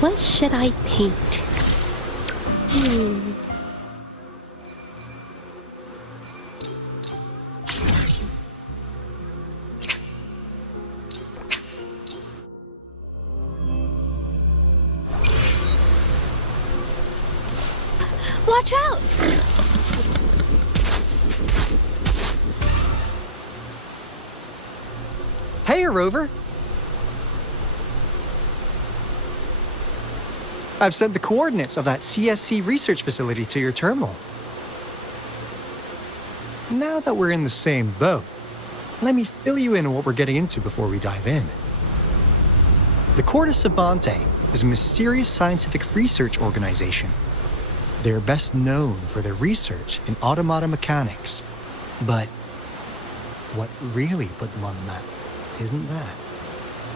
What should I paint? Watch out! Hey, Rover! I've sent the coordinates of that CSC research facility to your terminal. Now that we're in the same boat, let me fill you in on what we're getting into before we dive in. The Corte Savante is a mysterious scientific research organization. They're best known for their research in automata mechanics. But what really put them on the map isn't that.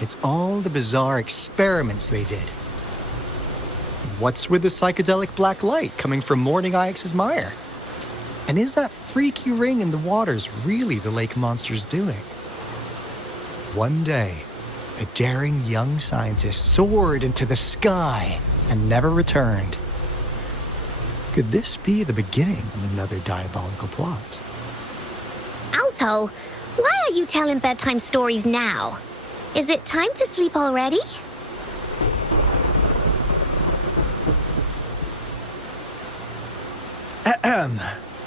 It's all the bizarre experiments they did. What's with the psychedelic black light coming from Morning Ix's mire? And is that freaky ring in the waters really the lake monster's doing? One day, a daring young scientist soared into the sky and never returned. Could this be the beginning of another diabolical plot? Alto, why are you telling bedtime stories now? Is it time to sleep already?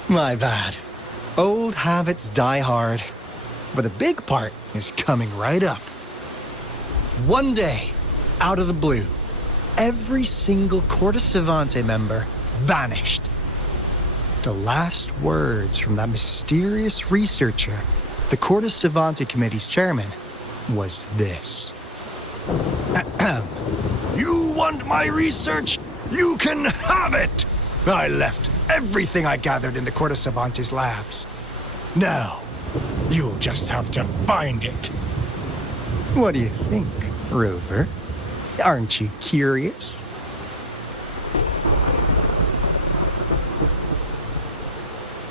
My bad. Old habits die hard. But a big part is coming right up. One day, out of the blue, every single Corte Savante member vanished. The last words from that mysterious researcher, the Corte Savante Committee's chairman, was this. You want my research? You can have it! I left everything I gathered in the Corte Savante's labs. Now, you'll just have to find it. What do you think, Rover? Aren't you curious?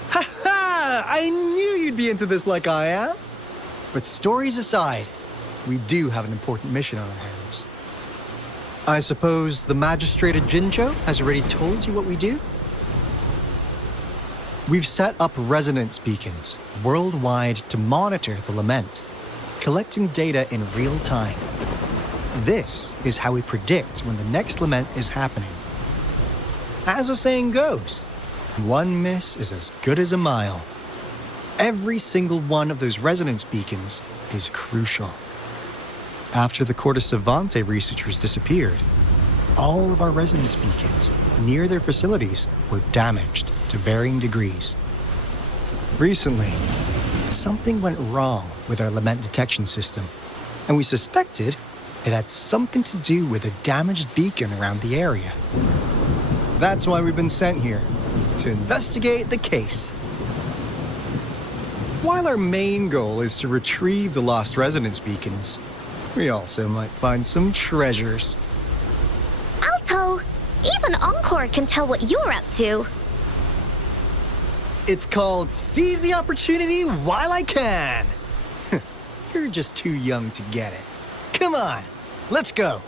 Ha-ha! I knew you'd be into this like I am. But stories aside, we do have an important mission on our hands. I suppose the magistrate at Jinjo has already told you what we do? We've set up resonance beacons worldwide to monitor the lament, collecting data in real time. This is how we predict when the next lament is happening. As the saying goes, one miss is as good as a mile. Every single one of those resonance beacons is crucial. After the Corte Savante researchers disappeared, all of our resonance beacons near their facilities were damaged to varying degrees. Recently, something went wrong with our lament detection system, and we suspected it had something to do with a damaged beacon around the area. That's why we've been sent here, to investigate the case. While our main goal is to retrieve the lost resonance beacons, we also might find some treasures. Alto, even Encore can tell what you're up to. It's called Seize the Opportunity While I Can. You're just too young to get it. Come on, let's go.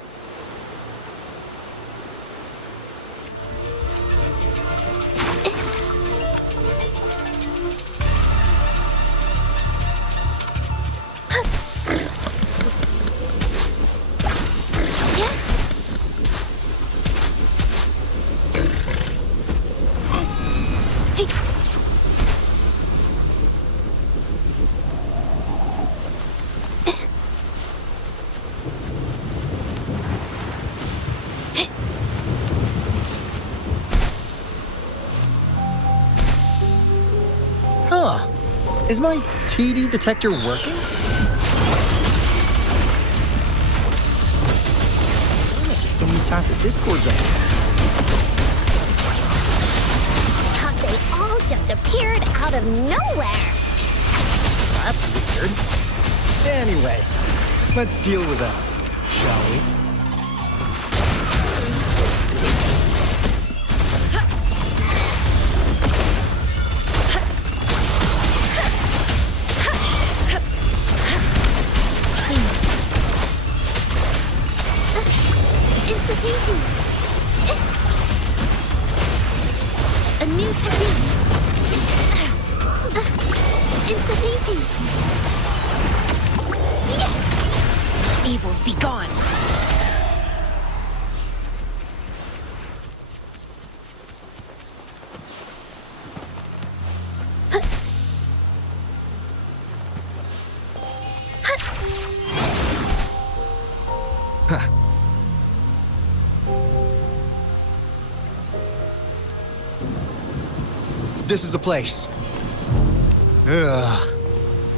Huh. Is my TD detector working? There's so many tacit discords on here. Cause they all just appeared out of nowhere. That's weird. Anyway, let's deal with that, shall we? painting. A new technique. It's a painting. Evils be gone. This is the place. Ugh.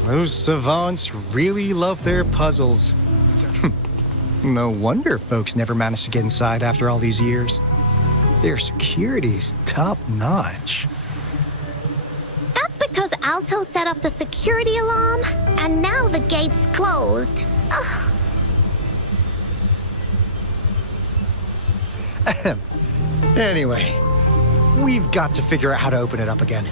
Those savants really love their puzzles. No wonder folks never managed to get inside after all these years. Their security's top-notch. That's because Alto set off the security alarm, and now the gate's closed. Ugh. Anyway, we've got to figure out how to open it up again.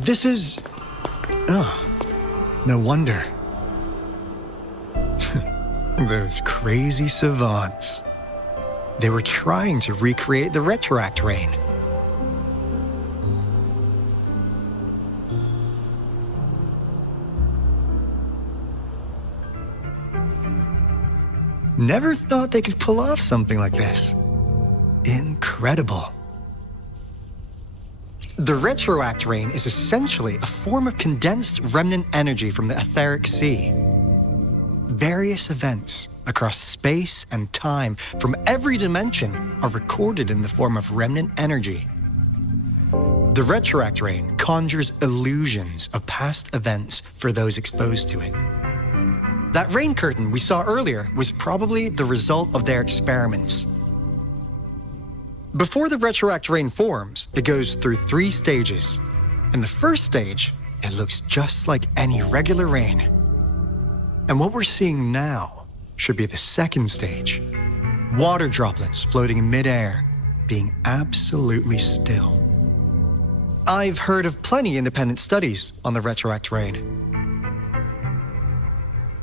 This is... Oh, no wonder. Those crazy savants. They were trying to recreate the retroact rain. Never thought they could pull off something like this. Incredible. The retroact rain is essentially a form of condensed remnant energy from the etheric sea. Various events across space and time from every dimension are recorded in the form of remnant energy. The retroact rain conjures illusions of past events for those exposed to it. That rain curtain we saw earlier was probably the result of their experiments. Before the retroact rain forms, it goes through 3 stages. In the first stage, it looks just like any regular rain. And what we're seeing now should be the second stage. Water droplets floating in midair, being absolutely still. I've heard of plenty independent studies on the retroact rain.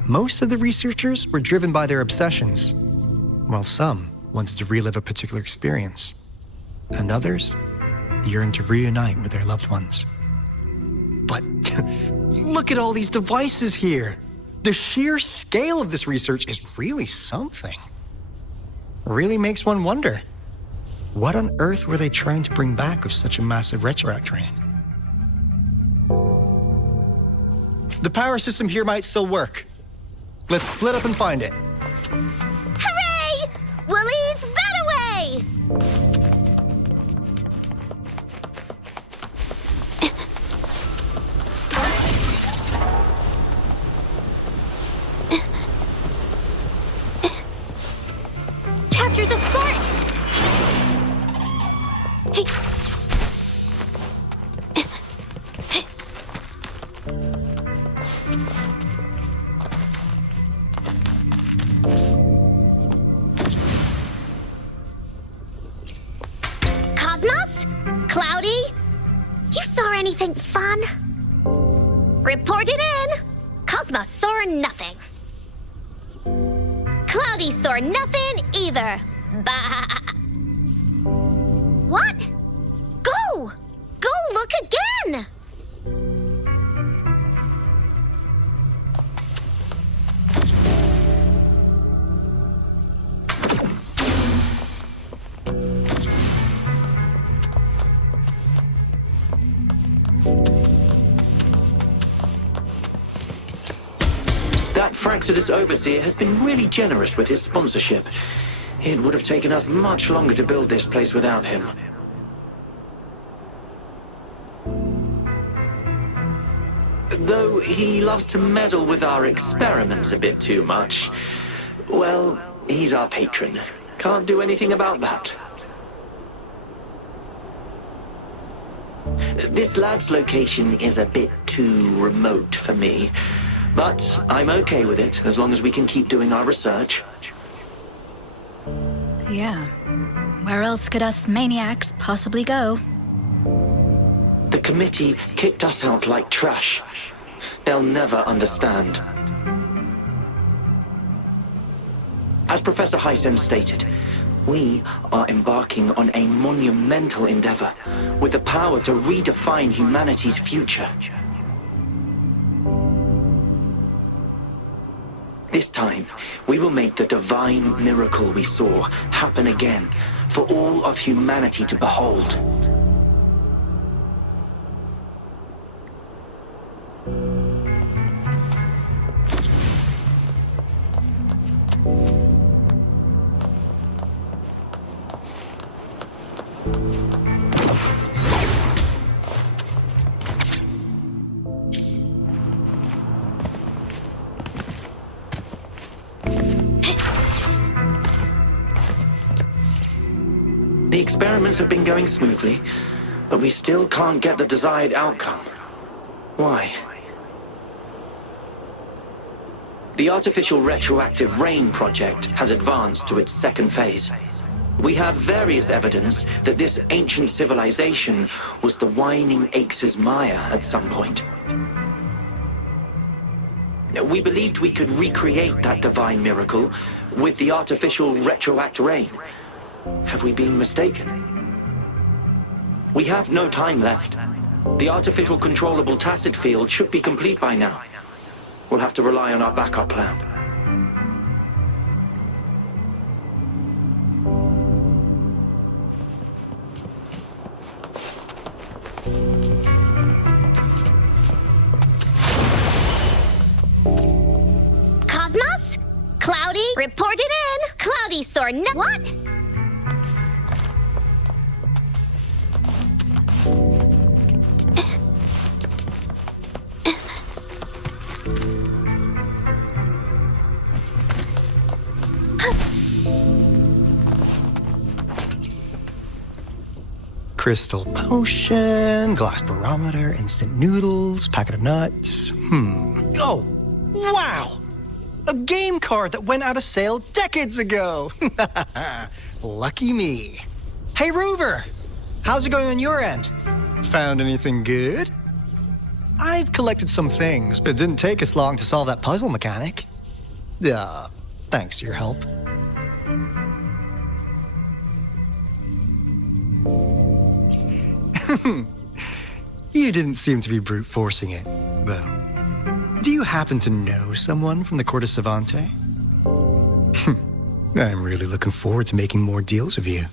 Most of the researchers were driven by their obsessions, while some wanted to relive a particular experience, and others yearned to reunite with their loved ones. But look at all these devices here. The sheer scale of this research is really something. It really makes one wonder, what on earth were they trying to bring back with such a massive retroact rain? The power system here might still work. Let's split up and find it. Hooray! Willie's that away! Capture the spark! Cosmos? Cloudy? You saw anything fun? Report it in! Cosmos saw nothing. Cloudy saw nothing either. Bah! What? Go! Go look again! Fraxidus Overseer has been really generous with his sponsorship. It would have taken us much longer to build this place without him. Though he loves to meddle with our experiments a bit too much. Well, he's our patron. Can't do anything about that. This lab's location is a bit too remote for me, but I'm okay with it as long as we can keep doing our research. Yeah. Where else could us maniacs possibly go? The committee kicked us out like trash. They'll never understand. As Professor Hysen stated, we are embarking on a monumental endeavor with the power to redefine humanity's future. This time, we will make the divine miracle we saw happen again for all of humanity to behold. The experiments have been going smoothly, but we still can't get the desired outcome. Why? The artificial retroactive rain project has advanced to its second phase. We have various evidence that this ancient civilization was the Whining Aches' Maya at some point. We believed we could recreate that divine miracle with the artificial retroact rain. Have we been mistaken? We have no time left. The artificial controllable tacit field should be complete by now. We'll have to rely on our backup plan. Cosmos? Cloudy? Report it in! Cloudy saw no- What? Crystal potion, glass barometer, instant noodles, packet of nuts. Oh, wow! A game card that went out of sale decades ago. Lucky me. Hey, Rover, how's it going on your end? Found anything good? I've collected some things, but it didn't take us long to solve that puzzle mechanic. Thanks to your help. You didn't seem to be brute forcing it, though. Do you happen to know someone from the Court of Savante? I'm really looking forward to making more deals with you.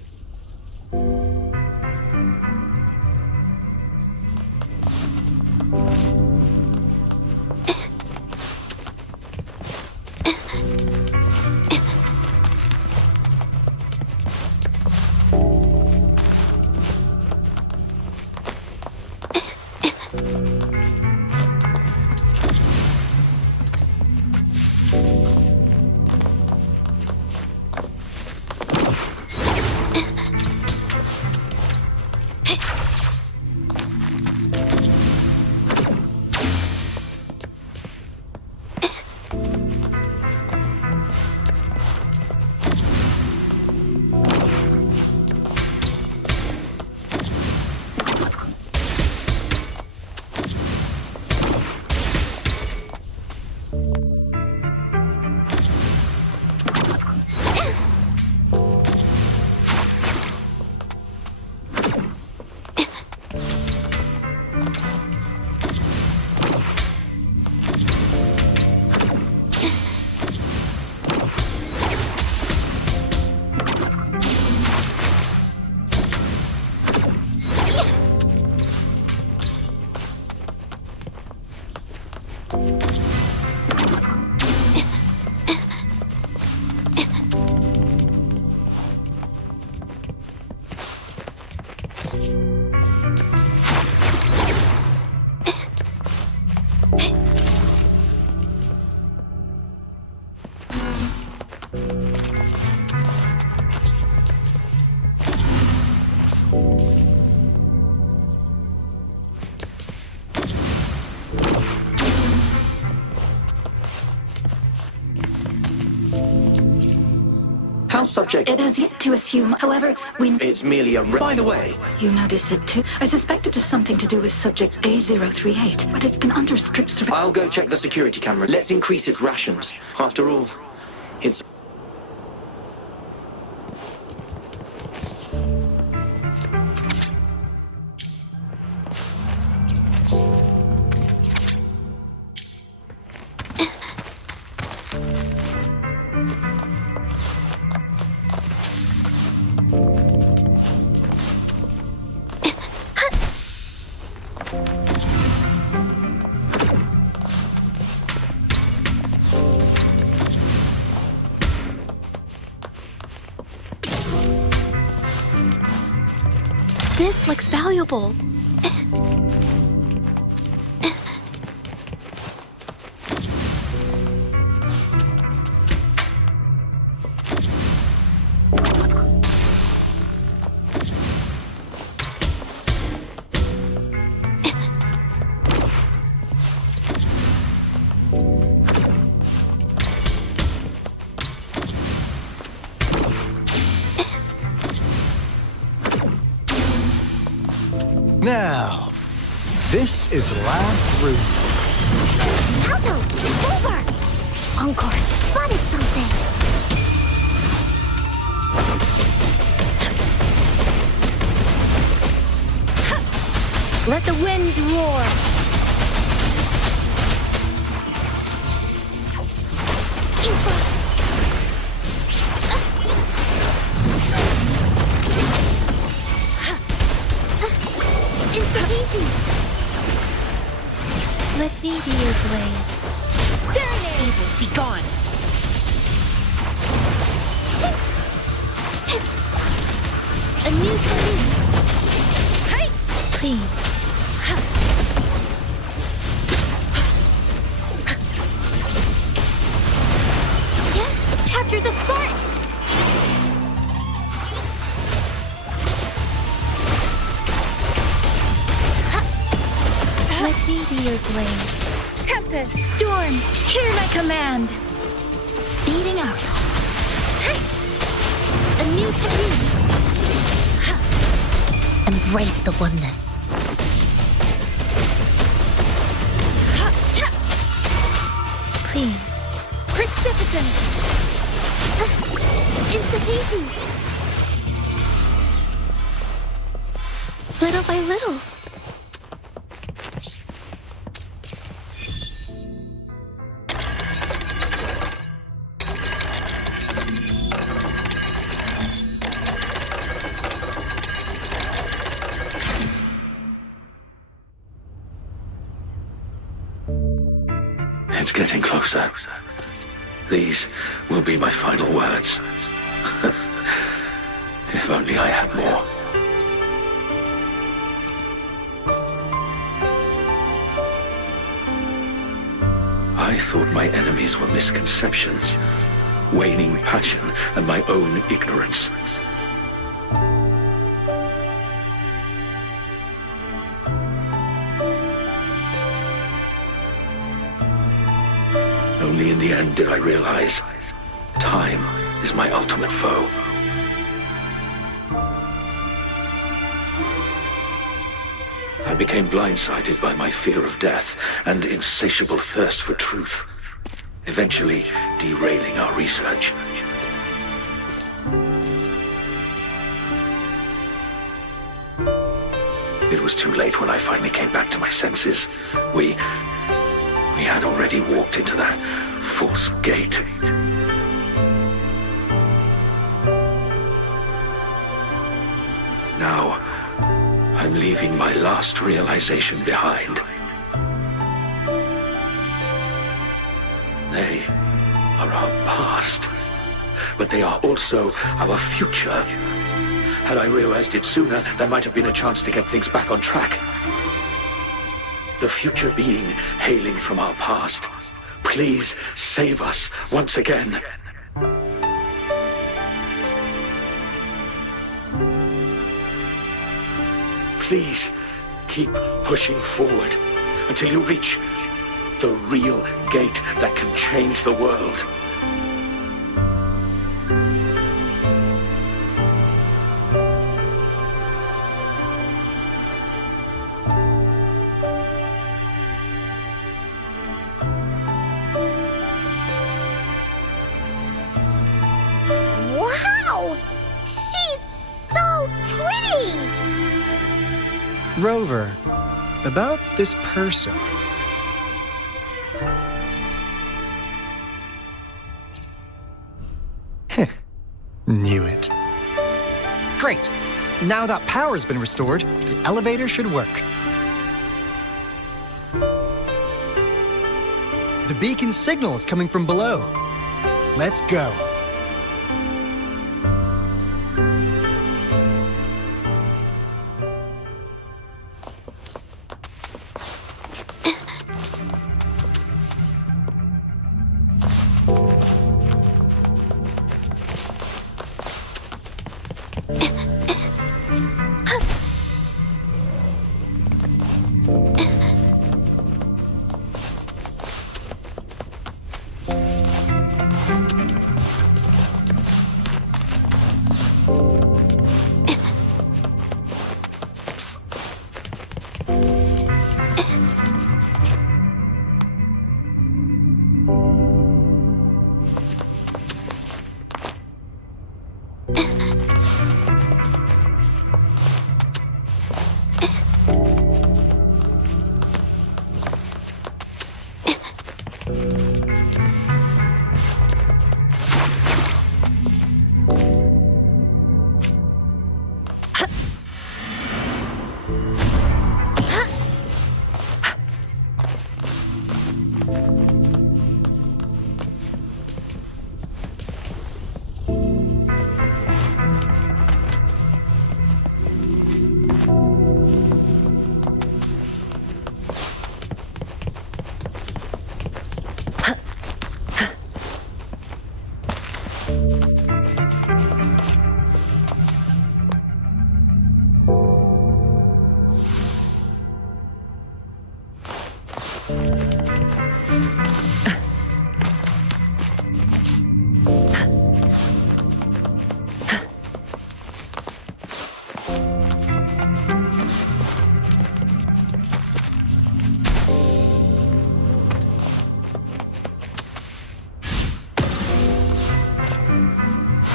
subject... It has yet to assume. However, It's merely a... By the way, You notice it too. I suspect it is something to do with subject A038, but it's been under strict surveillance. I'll go check the security camera. Let's increase its rations. After all, it's... This looks valuable. Now, this is the last room. Alto, it's over! Encore spotted something! Let the winds roar! Infra! Instigating! Let me be your blade. Evils, be gone. A new technique! Hey! Please. Capture the spark! Let me be your blade. Tempest, storm, hear my command. Speeding up. A new technique. Embrace the oneness. Please. Precipitant. Instigating. Little by little. It's getting closer. These will be my final words. If only I had more. I thought my enemies were misconceptions, waning passion, and my own ignorance. Only in the end did I realize time is my ultimate foe. I became blindsided by my fear of death and insatiable thirst for truth, eventually derailing our research. It was too late when I finally came back to my senses. We had already walked into that false gate. Now, I'm leaving my last realization behind. They are our past, but they are also our future. Had I realized it sooner, there might have been a chance to get things back on track. The future being hailing from our past. Please save us once again. Please keep pushing forward until you reach the real gate that can change the world. Rover, about this person. Knew it. Great! Now that power's been restored, the elevator should work. The beacon signal is coming from below. Let's go.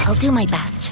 I'll do my best.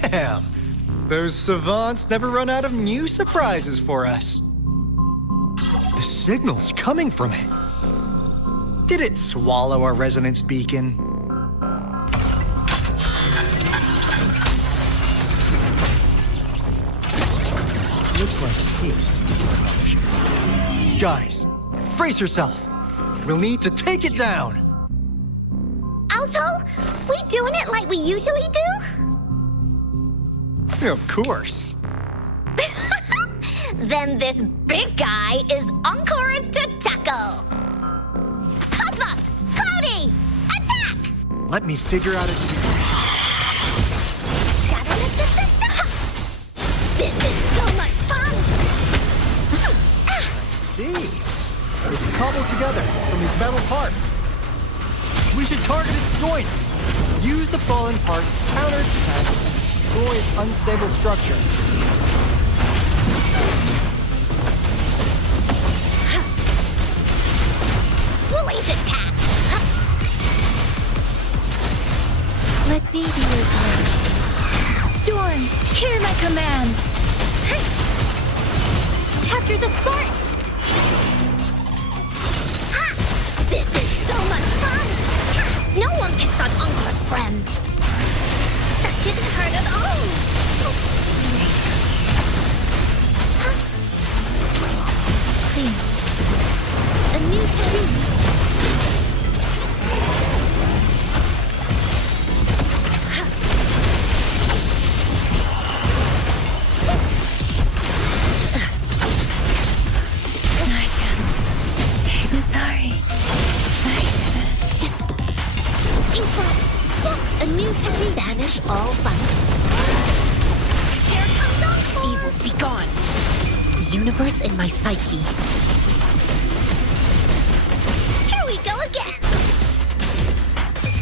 Damn! Those savants never run out of new surprises for us. The signal's coming from it. Did it swallow our resonance beacon? Looks like this is our option. Guys, brace yourself. We'll need to take it down. Alto, we doing it like we usually do? Of course. Then this big guy is Encore's to tackle. Cosmos, Cloudy, attack! Let me figure out its weakness. This is so much fun! See? It's cobbled together from these metal parts. We should target its joints. Use the fallen parts to counter its attacks and destroy its unstable structure. Woolly's attack! Let me be your guide. Storm, hear my command. After the spark! This is so much fun! No one picks on Encore's friends. That didn't hurt at all. Clean. A new technique. I'm sorry. A new technique. Banish all bugs. Here comes Encore! Evils be gone. Universe in my psyche. Here we go again.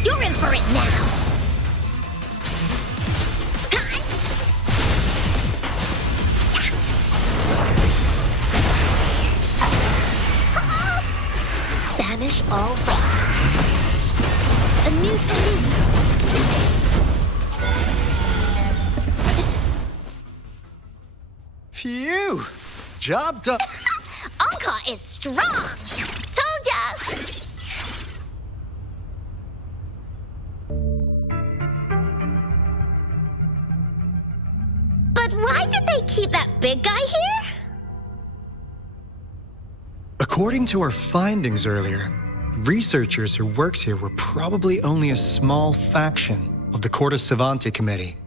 You're in for it now. Banish all bugs. A new technique. Phew! Job done. Encore is strong. Told ya. But why did they keep that big guy here? According to our findings earlier, researchers who worked here were probably only a small faction of the Corte Savante Committee.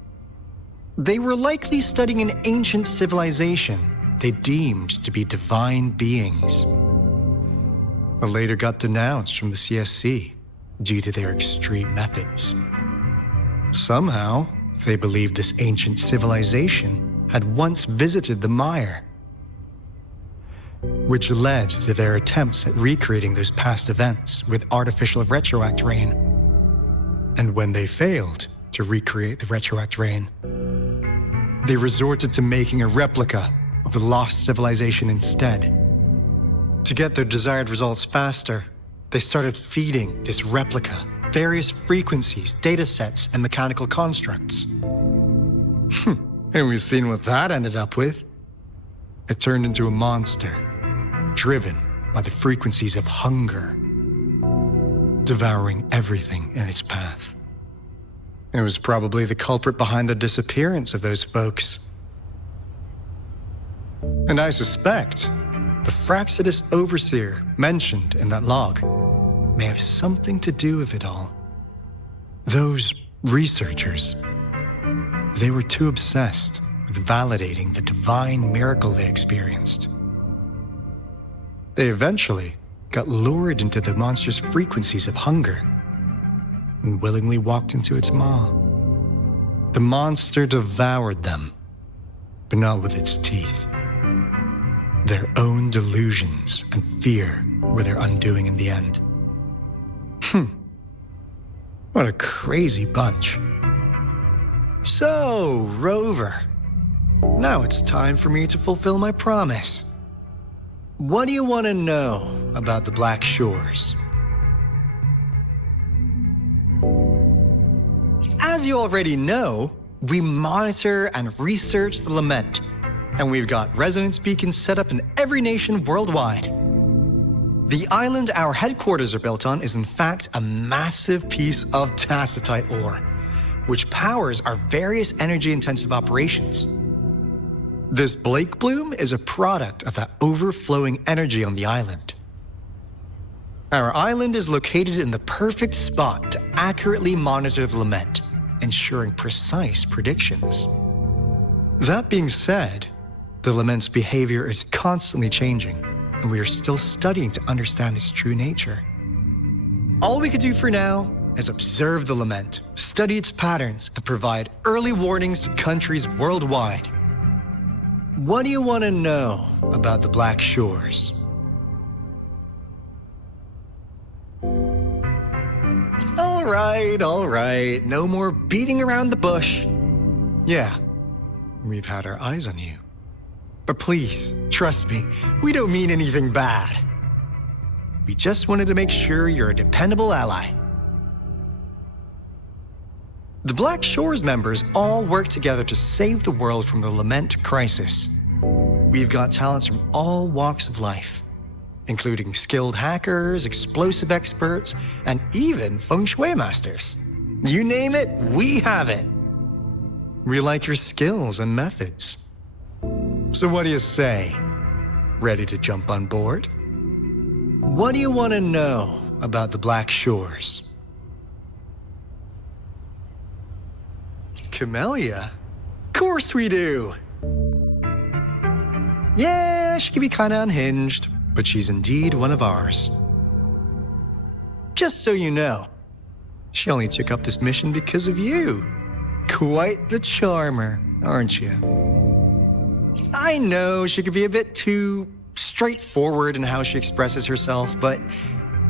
They were likely studying an ancient civilization they deemed to be divine beings, but later got denounced from the CSC due to their extreme methods. Somehow, they believed this ancient civilization had once visited the mire, which led to their attempts at recreating those past events with artificial retroact rain. And when they failed to recreate the retroact rain, they resorted to making a replica of the lost civilization instead. To get their desired results faster, they started feeding this replica various frequencies, data sets, and mechanical constructs. And we've seen what that ended up with. It turned into a monster, driven by the frequencies of hunger, devouring everything in its path. It was probably the culprit behind the disappearance of those folks. And I suspect the Fraxidus Overseer mentioned in that log may have something to do with it all. Those researchers, they were too obsessed with validating the divine miracle they experienced. They eventually got lured into the monster's frequencies of hunger and willingly walked into its maw. The monster devoured them, but not with its teeth. Their own delusions and fear were their undoing in the end. What a crazy bunch. So, Rover, now it's time for me to fulfill my promise. What do you want to know about the Black Shores? As you already know, we monitor and research the lament, and we've got resonance beacons set up in every nation worldwide. The island our headquarters are built on is in fact a massive piece of tacitite ore, which powers our various energy-intensive operations. This Blake bloom is a product of that overflowing energy on the island. Our island is located in the perfect spot to accurately monitor the lament, ensuring precise predictions. That being said, the lament's behavior is constantly changing, and we are still studying to understand its true nature. All we could do for now is observe the lament, study its patterns, and provide early warnings to countries worldwide. What do you want to know about the Black Shores? All right, no more beating around the bush. Yeah, we've had our eyes on you. But please, trust me, we don't mean anything bad. We just wanted to make sure you're a dependable ally. The Black Shores members all work together to save the world from the lament crisis. We've got talents from all walks of life, including skilled hackers, explosive experts, and even feng shui masters. You name it, we have it. We like your skills and methods. So what do you say? Ready to jump on board? What do you want to know about the Black Shores? Camellia? Of course we do! Yeah, she can be kinda unhinged, but she's indeed one of ours. Just so you know, she only took up this mission because of you. Quite the charmer, aren't you? I know she could be a bit too straightforward in how she expresses herself, but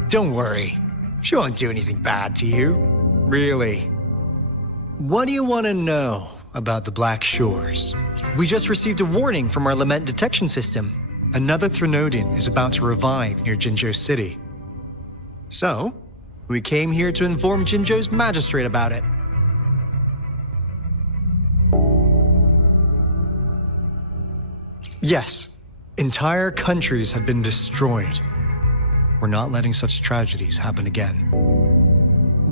don't worry. She won't do anything bad to you. Really. What do you want to know about the Black Shores? We just received a warning from our lament detection system. Another Threnodian is about to revive near Jinzhou City. So, we came here to inform Jinzhou's magistrate about it. Yes, entire countries have been destroyed. We're not letting such tragedies happen again.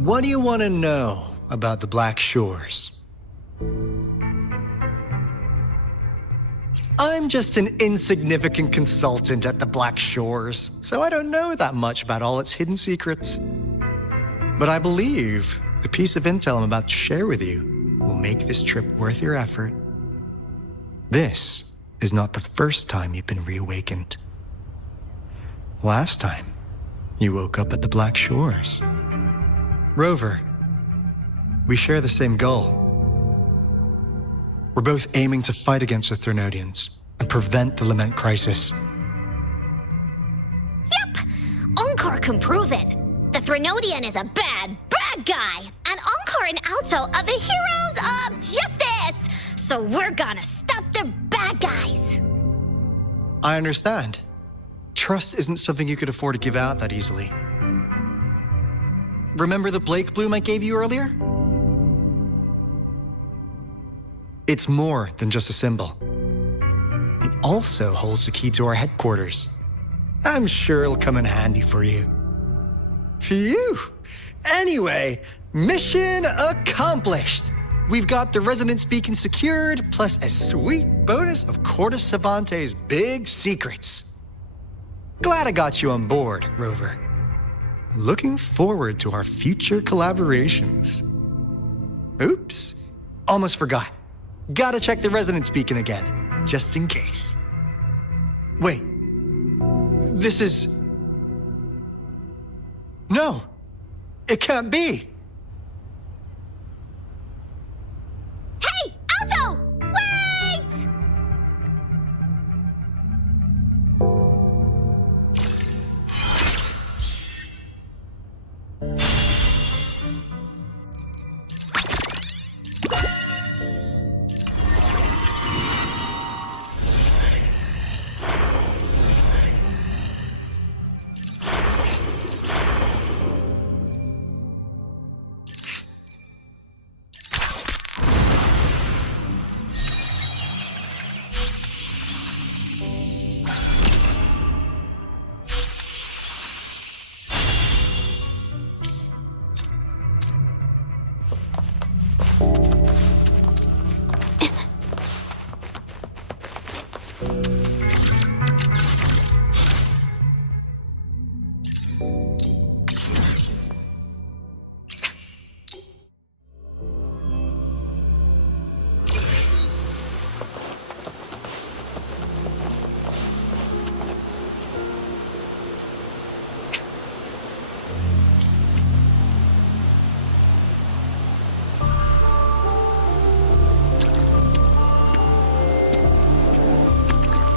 What do you want to know about the Black Shores? I'm just an insignificant consultant at the Black Shores, so I don't know that much about all its hidden secrets. But I believe the piece of intel I'm about to share with you will make this trip worth your effort. This is not the first time you've been reawakened. Last time, you woke up at the Black Shores. Rover, we share the same goal. We're both aiming to fight against the Threnodians and prevent the lament crisis. Yep! Onkar can prove it. The Threnodian is a bad guy. And Onkar and Alto are the heroes of justice. So we're gonna stop the bad guys. I understand. Trust isn't something you could afford to give out that easily. Remember the Blake bloom I gave you earlier? It's more than just a symbol. It also holds the key to our headquarters. I'm sure it'll come in handy for you. Phew! Anyway, mission accomplished! We've got the resonance beacon secured, plus a sweet bonus of Cortus Savante's big secrets. Glad I got you on board, Rover. Looking forward to our future collaborations. Oops, almost forgot. Gotta check the resonance beacon again, just in case. Wait, this is... No, it can't be. Hey, Alto! Wait!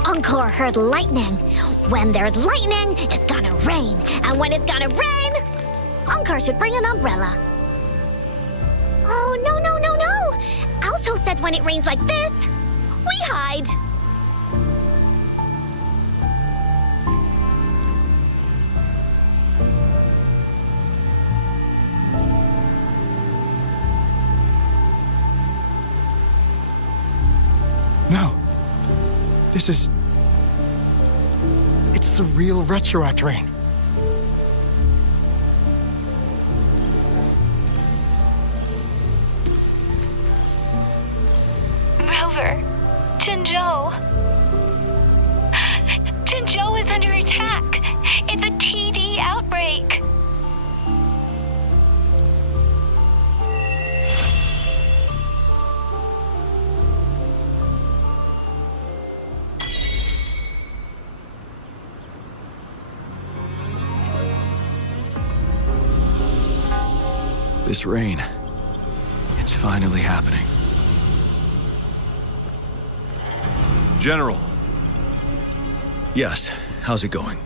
Encore heard lightning. When there's lightning, it's gonna rain. And when it's gonna rain, Encore should bring an umbrella. Oh, no, no, no, no! Alto said when it rains like this, we hide. No. This is... It's the real retroact rain. Rover, Jinzhou. Jinzhou is under attack. It's a TD outbreak. This rain, it's finally happening. General. Yes, how's it going?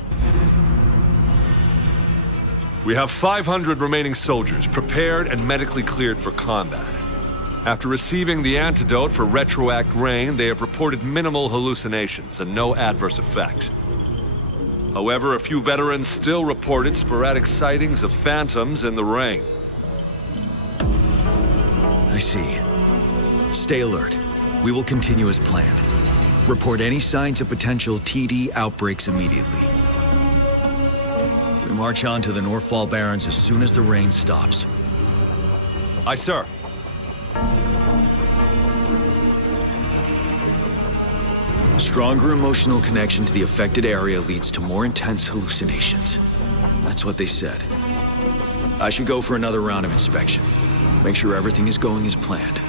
We have 500 remaining soldiers prepared and medically cleared for combat. After receiving the antidote for retroact rain, they have reported minimal hallucinations and no adverse effects. However, a few veterans still reported sporadic sightings of phantoms in the rain. I see. Stay alert. We will continue as planned. Report any signs of potential TD outbreaks immediately. We march on to the Northfall Barrens as soon as the rain stops. Aye, sir. Stronger emotional connection to the affected area leads to more intense hallucinations. That's what they said. I should go for another round of inspection. Make sure everything is going as planned.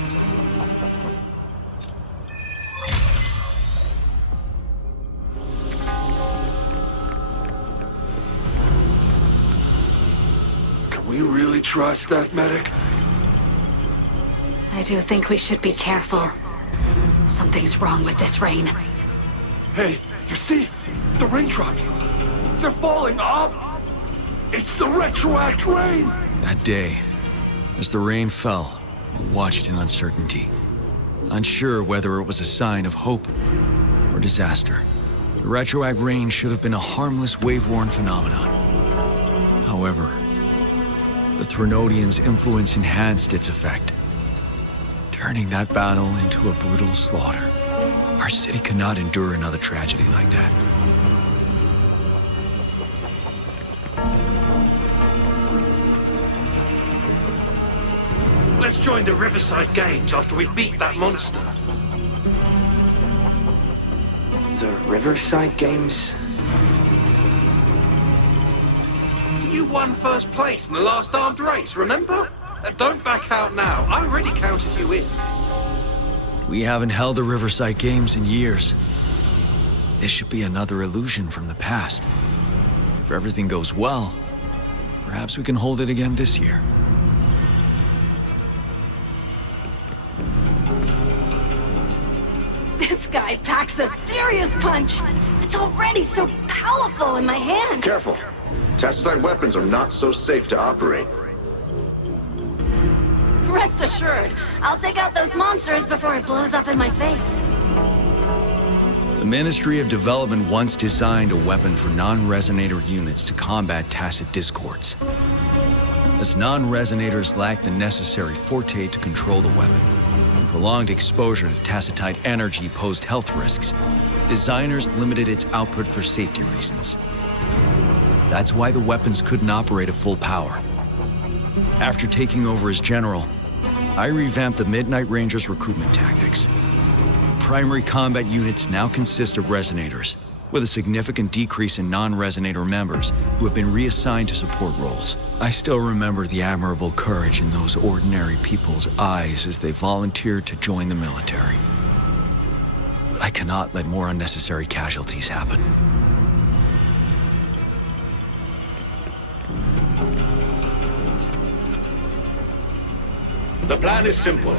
Can we really trust that medic? I do think we should be careful. Something's wrong with this rain. Hey, you see? The raindrops. They're falling up. It's the retroact rain. That day, as the rain fell, we watched in uncertainty, unsure whether it was a sign of hope or disaster. The retroact rain should have been a harmless wave-worn phenomenon. However, the Threnodians' influence enhanced its effect, turning that battle into a brutal slaughter. Our city could not endure another tragedy like that. Let's join the Riverside Games after we beat that monster. The Riverside Games? You won first place in the last armed race, remember? Don't back out now. I already counted you in. We haven't held the Riverside Games in years. This should be another illusion from the past. If everything goes well, perhaps we can hold it again this year. This guy packs a serious punch. It's already so powerful in my hand. Careful. Tacitite weapons are not so safe to operate. Rest assured, I'll take out those monsters before it blows up in my face. The Ministry of Development once designed a weapon for non-resonator units to combat tacit discords. As non-resonators lack the necessary forte to control the weapon, and prolonged exposure to tacitite energy posed health risks, designers limited its output for safety reasons. That's why the weapons couldn't operate at full power. After taking over as general, I revamped the Midnight Rangers' recruitment tactics. primary combat units now consist of resonators, with a significant decrease in non-resonator members who have been reassigned to support roles. I still remember the admirable courage in those ordinary people's eyes as they volunteered to join the military. But I cannot let more unnecessary casualties happen. The plan is simple.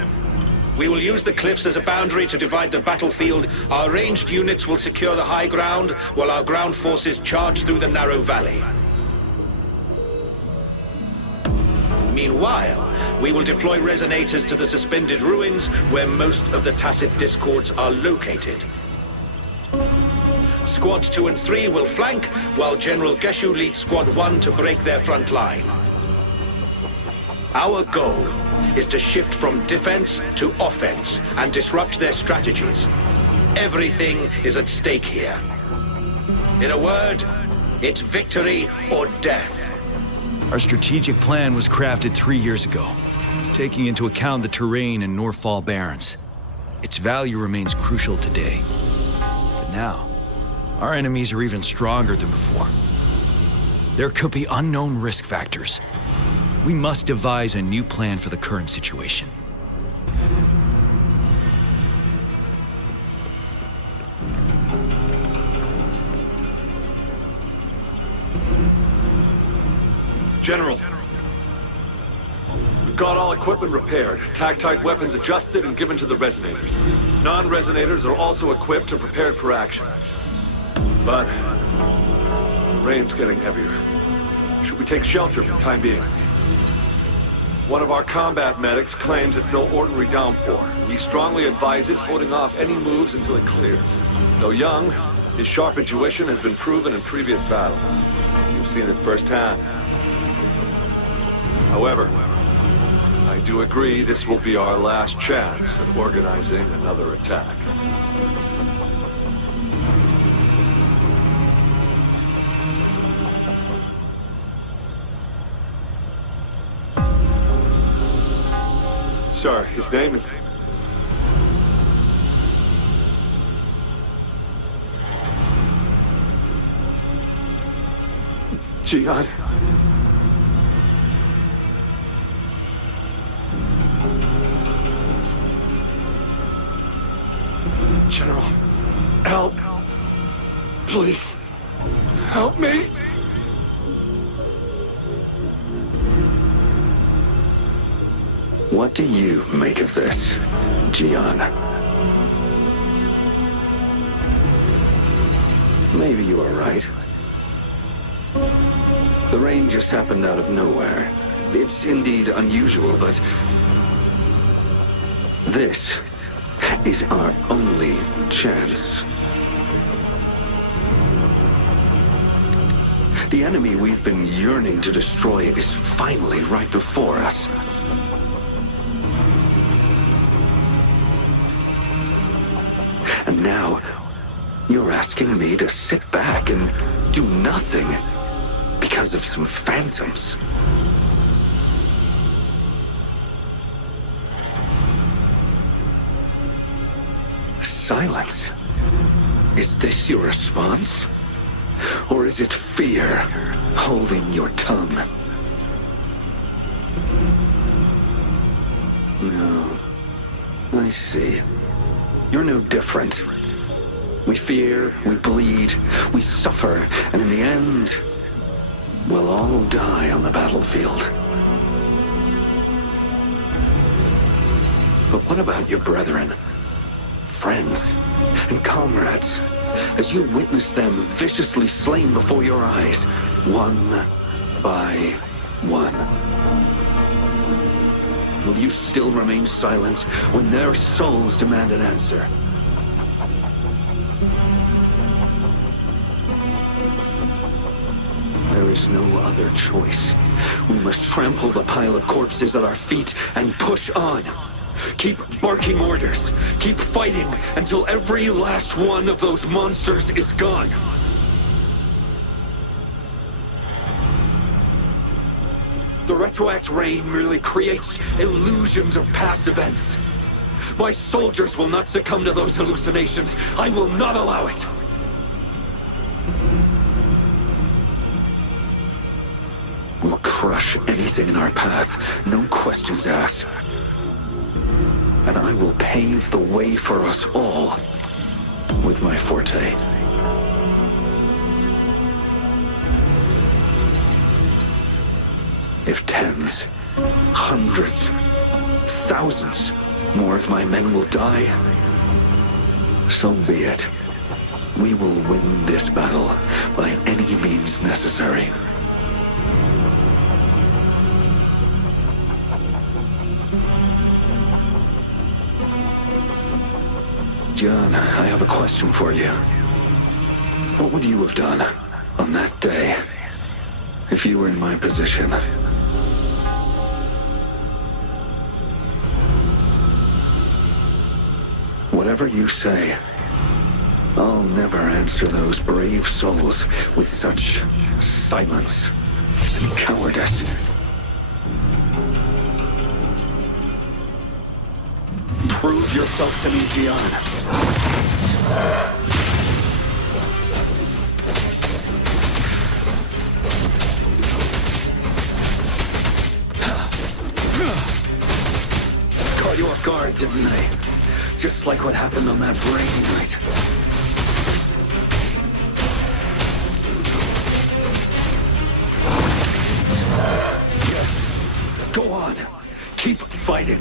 We will use the cliffs as a boundary to divide the battlefield. Our ranged units will secure the high ground, while our ground forces charge through the narrow valley. Meanwhile, we will deploy resonators to the suspended ruins, where most of the tacit discords are located. Squads 2 and 3 will flank, while General Geshu leads Squad 1 to break their front line. Our goal is to shift from defense to offense and disrupt their strategies. Everything is at stake here. In a word, it's victory or death. Our strategic plan was crafted 3 years ago, taking into account the terrain in Northfall Barrens. Its value remains crucial today. But now, our enemies are even stronger than before. There could be unknown risk factors. We must devise a new plan for the current situation. General, we've got all equipment repaired, tactite weapons adjusted and given to the resonators. Non-resonators are also equipped and prepared for action. But the rain's getting heavier. Should we take shelter for the time being? One of our combat medics claims it's no ordinary downpour. He strongly advises holding off any moves until it clears. Though young, his sharp intuition has been proven in previous battles. You've seen it firsthand. However, I do agree this will be our last chance at organizing another attack. Sir, his name is... Jian. General, help. Please, help me. What do you make of this, Jian? Maybe you are right. The rain just happened out of nowhere. It's indeed unusual, but this is our only chance. The enemy we've been yearning to destroy is finally right before us. And now, you're asking me to sit back and do nothing because of some phantoms. Silence. Is this your response? Or is it fear holding your tongue? No. I see. You're no different. We fear, we bleed, we suffer, and in the end, we'll all die on the battlefield. But what about your brethren, friends, and comrades, as you witness them viciously slain before your eyes, one by one? Will you still remain silent when their souls demand an answer? There is no other choice. We must trample the pile of corpses at our feet and push on. Keep barking orders. Keep fighting until every last one of those monsters is gone. The retroact rain merely creates illusions of past events. My soldiers will not succumb to those hallucinations. I will not allow it. We'll crush anything in our path, no questions asked. And I will pave the way for us all with my forte. If tens, hundreds, thousands more of my men will die, so be it. We will win this battle by any means necessary. John, I have a question for you. What would you have done on that day if you were in my position? Whatever you say, I'll never answer those brave souls with such silence and cowardice. Prove yourself to me, Gian. Caught you off guard, didn't I? Just like what happened on that rainy night. Yes. Go on. Keep fighting.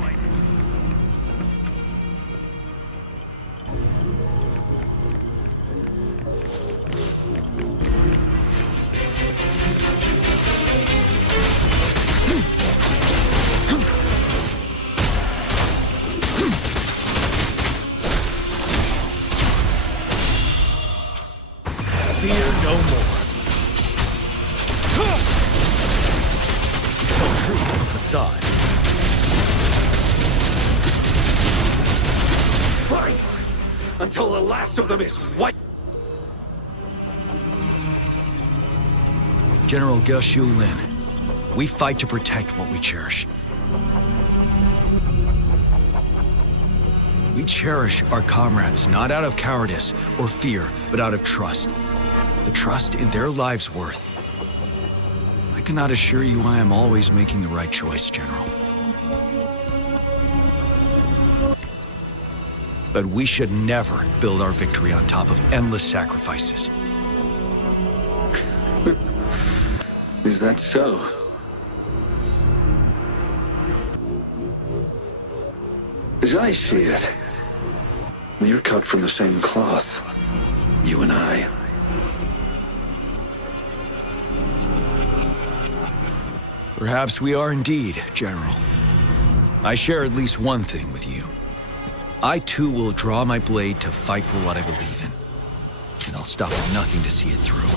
Fear no more. No truth of facade. Fight until the last of them is wiped. General Geshu Lin, we fight to protect what we cherish. We cherish our comrades not out of cowardice or fear, but out of trust. The trust in their lives' worth. I cannot assure you I am always making the right choice, General. But we should never build our victory on top of endless sacrifices. Is that so? As I see it, we're cut from the same cloth, you and I. Perhaps we are indeed, General. I share at least one thing with you. I too will draw my blade to fight for what I believe in. And I'll stop at nothing to see it through.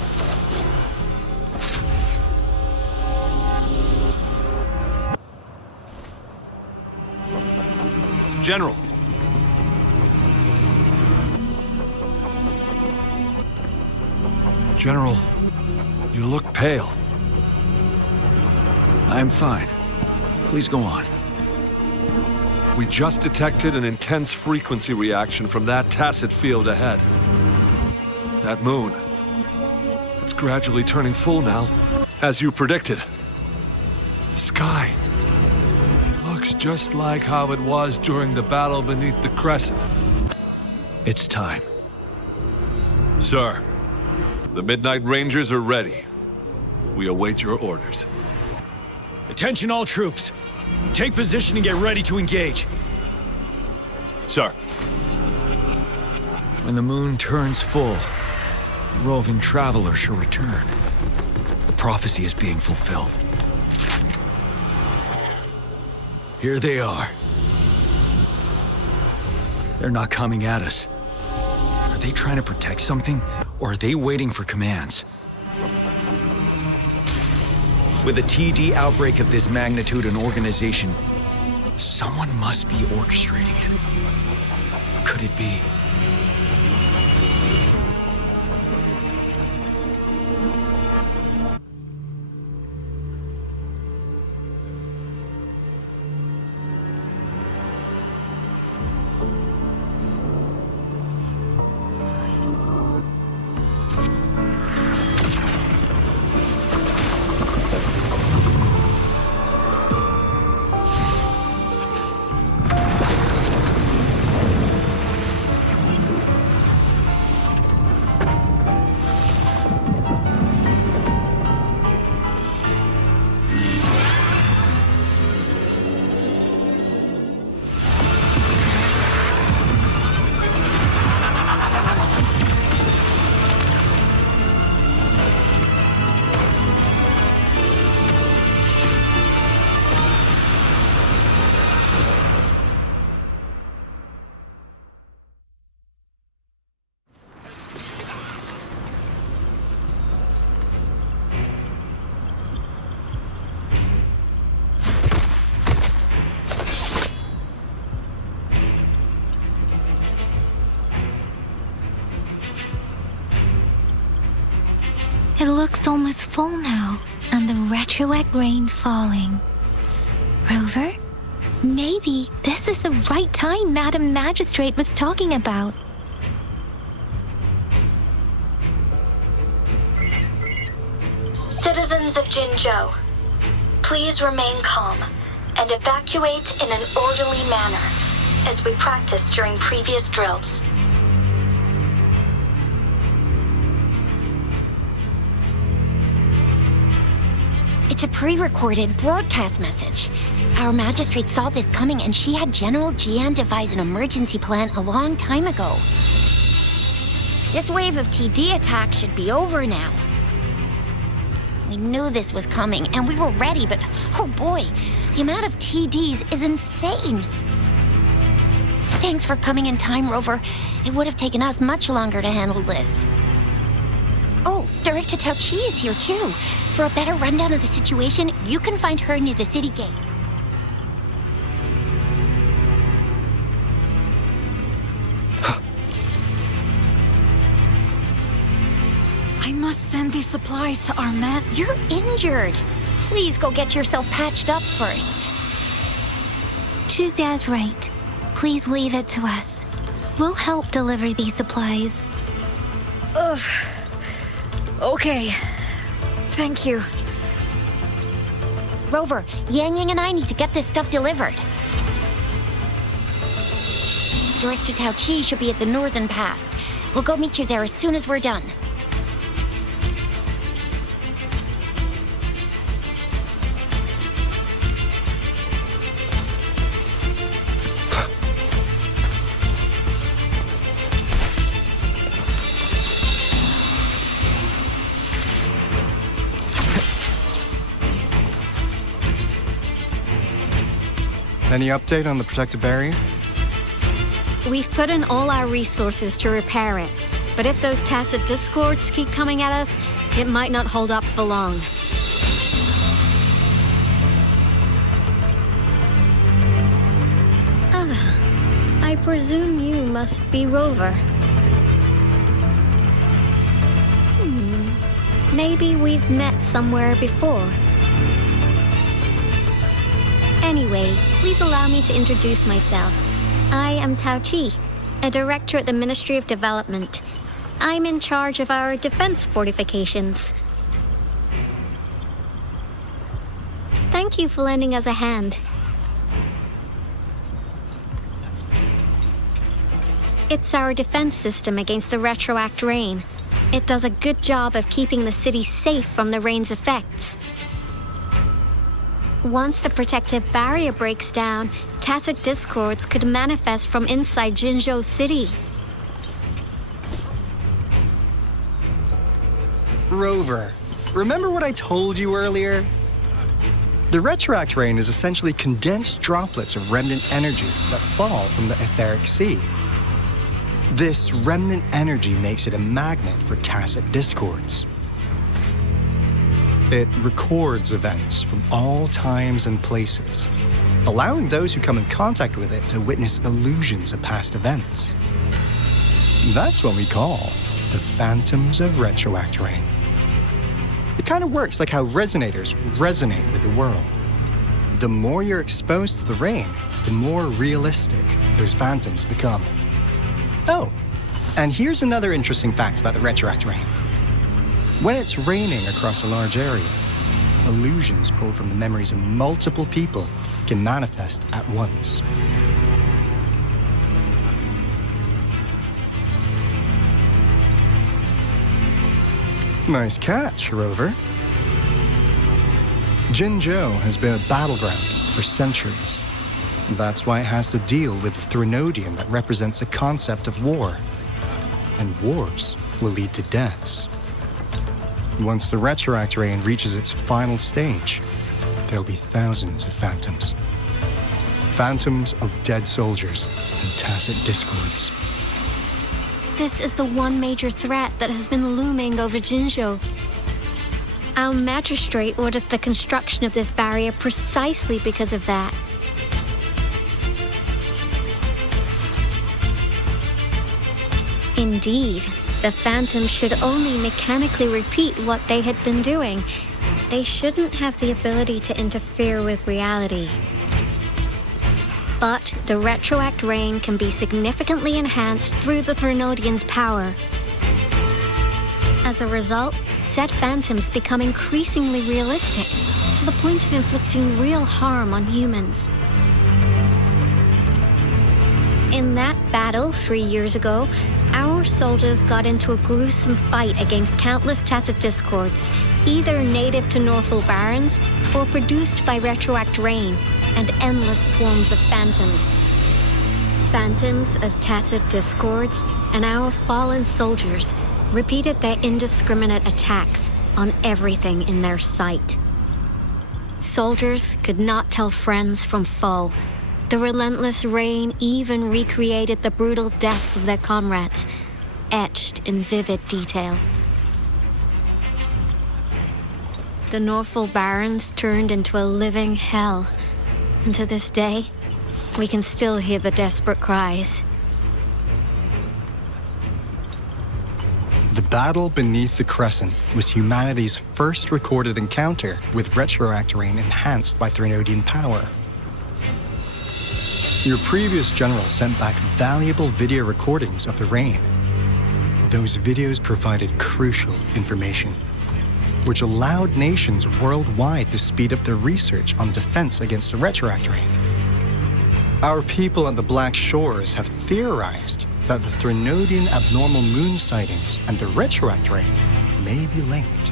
General. General, you look pale. I'm fine. Please go on. We just detected an intense frequency reaction from that tacit field ahead. That moon. It's gradually turning full now, as you predicted. The sky. It looks just like how it was during the battle beneath the crescent. It's time. Sir, the Midnight Rangers are ready. We await your orders. Attention all troops. Take position and get ready to engage. Sir. When the moon turns full, the roving traveler shall return. The prophecy is being fulfilled. Here they are. They're not coming at us. Are they trying to protect something, or are they waiting for commands? With a TD outbreak of this magnitude and organization, someone must be orchestrating it. Could it be? It looks almost full now, and the retroact rain falling. Rover? Maybe this is the right time Madam Magistrate was talking about. Citizens of Jinzhou, please remain calm and evacuate in an orderly manner, as we practiced during previous drills. It's a pre-recorded broadcast message. Our magistrate saw this coming and she had General Jian devise an emergency plan a long time ago. This wave of TD attacks should be over now. We knew this was coming and we were ready, but oh boy, the amount of TDs is insane. Thanks for coming in time, Rover. It would have taken us much longer to handle this. Oh, Director Tao Chi is here too. For a better rundown of the situation, you can find her near the city gate. I must send these supplies to our men. You're injured. Please go get yourself patched up first. Zhuxia's right. Please leave it to us. We'll help deliver these supplies. Ugh. Okay. Thank you. Rover, Yang Yang and I need to get this stuff delivered. Director Tao Chi should be at the Northern Pass. We'll go meet you there as soon as we're done. Any update on the protective barrier? We've put in all our resources to repair it, but if those tacit discords keep coming at us, it might not hold up for long. I presume you must be Rover. Maybe we've met somewhere before. Anyway, please allow me to introduce myself. I am Tao Chi, a director at the Ministry of Development. I'm in charge of our defense fortifications. Thank you for lending us a hand. It's our defense system against the retroact rain. It does a good job of keeping the city safe from the rain's effects. Once the protective barrier breaks down, tacit discords could manifest from inside Jinzhou City. Rover, remember what I told you earlier? The retroact rain is essentially condensed droplets of remnant energy that fall from the etheric sea. This remnant energy makes it a magnet for tacit discords. It records events from all times and places, allowing those who come in contact with it to witness illusions of past events. That's what we call the phantoms of retroact rain. It kind of works like how resonators resonate with the world. The more you're exposed to the rain, the more realistic those phantoms become. Oh, and here's another interesting fact about the retroact rain. When it's raining across a large area, illusions pulled from the memories of multiple people can manifest at once. Nice catch, Rover. Jinzhou has been a battleground for centuries. That's why it has to deal with the Threnodium that represents the concept of war. And wars will lead to deaths. Once the retroact rain reaches its final stage, there'll be thousands of phantoms. Phantoms of dead soldiers and tacit discords. This is the one major threat that has been looming over Jinzhou. Our magistrate ordered the construction of this barrier precisely because of that. Indeed, The Phantoms should only mechanically repeat what they had been doing. They shouldn't have the ability to interfere with reality. But the retroact rain can be significantly enhanced through the Threnodian's power. As a result, said phantoms become increasingly realistic, to the point of inflicting real harm on humans. In that battle 3 years ago, our soldiers got into a gruesome fight against countless Tacet Discords, either native to Northal Barrens or produced by retroact rain and endless swarms of phantoms. Phantoms of Tacet Discords and our fallen soldiers repeated their indiscriminate attacks on everything in their sight. Soldiers could not tell friends from foe. The relentless rain even recreated the brutal deaths of their comrades, etched in vivid detail. The Northal Barrens turned into a living hell, and to this day, we can still hear the desperate cries. The battle beneath the Crescent was humanity's first recorded encounter with retroact rain enhanced by Threnodian power. Your previous general sent back valuable video recordings of the rain. Those videos provided crucial information, which allowed nations worldwide to speed up their research on defense against the retroact rain. Our people at the Black Shores have theorized that the Threnodian abnormal moon sightings and the retroact rain may be linked.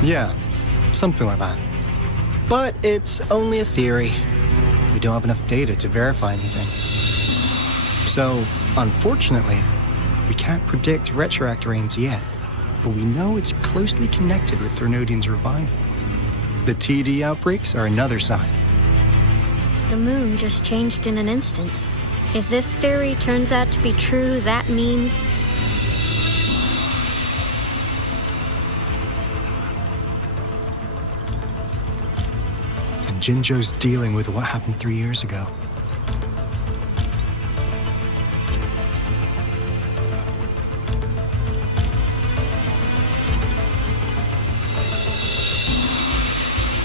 Yeah, something like that. But it's only a theory. We don't have enough data to verify anything. So, unfortunately, we can't predict retroact rains yet, but we know it's closely connected with Threnodian's revival. The TD outbreaks are another sign. The moon just changed in an instant. If this theory turns out to be true, that means... And Jinzhou's dealing with what happened 3 years ago.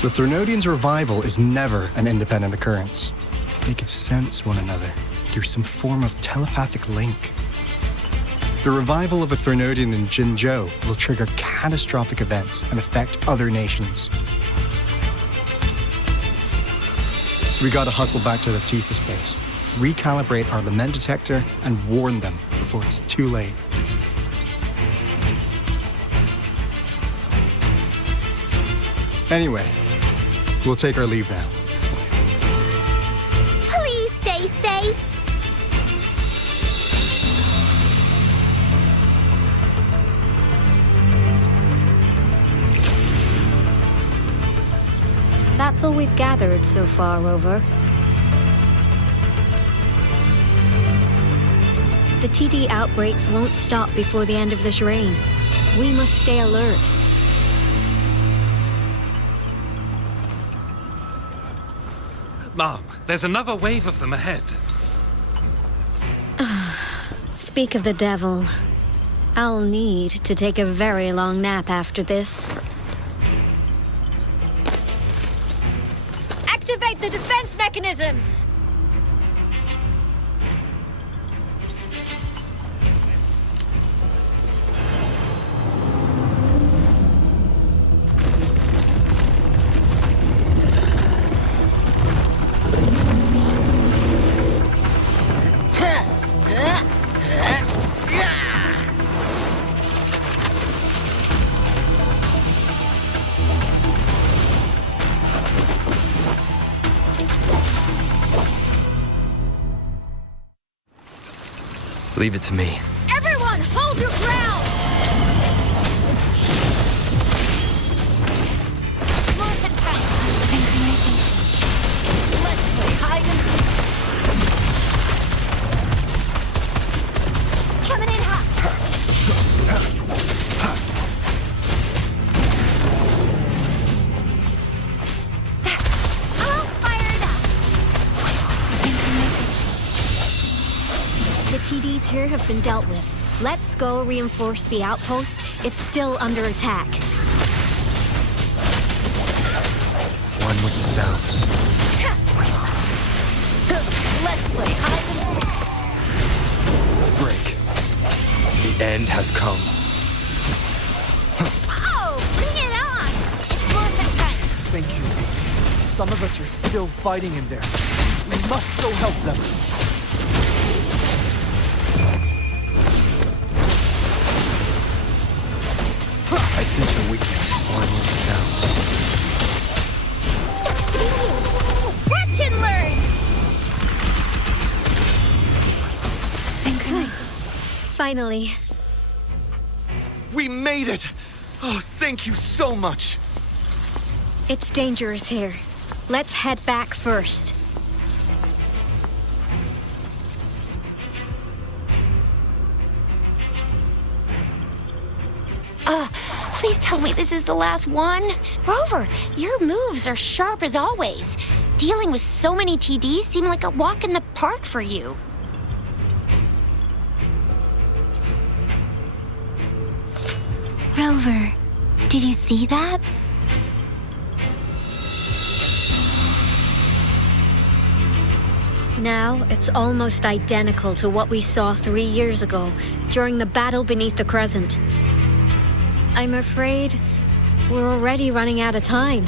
The Threnodians' revival is never an independent occurrence. They could sense one another through some form of telepathic link. The revival of a Threnodian in Jinzhou will trigger catastrophic events and affect other nations. We gotta hustle back to the Tethys base, recalibrate our lament detector, and warn them before it's too late. Anyway, we'll take our leave now. Please stay safe. That's all we've gathered so far, Rover. The TD outbreaks won't stop before the end of this reign. We must stay alert. Mom, there's another wave of them ahead. Speak of the devil. I'll need to take a very long nap after this. Activate the defense mechanisms! Leave it to me. Everyone, hold your ground! More contained. Let's play hide and seek. Coming in hot. I'll fire TDs here have been dealt with. Let's go reinforce the outpost. It's still under attack. One with the sounds. Let's play hide and seek. Break. The end has come. Oh, bring it on! Explore the tank. Thank you. Some of us are still fighting in there. We must go help them. I sense your weakness. One with the sounds. Sucks to be you. Watch and learn! Finally. We made it! Oh, thank you so much! It's dangerous here. Let's head back first. Please tell me this is the last one. Rover, your moves are sharp as always. Dealing with so many TDs seemed like a walk in the park for you. Rover, did you see that? Now, it's almost identical to what we saw 3 years ago, during the battle beneath the Crescent. I'm afraid we're already running out of time.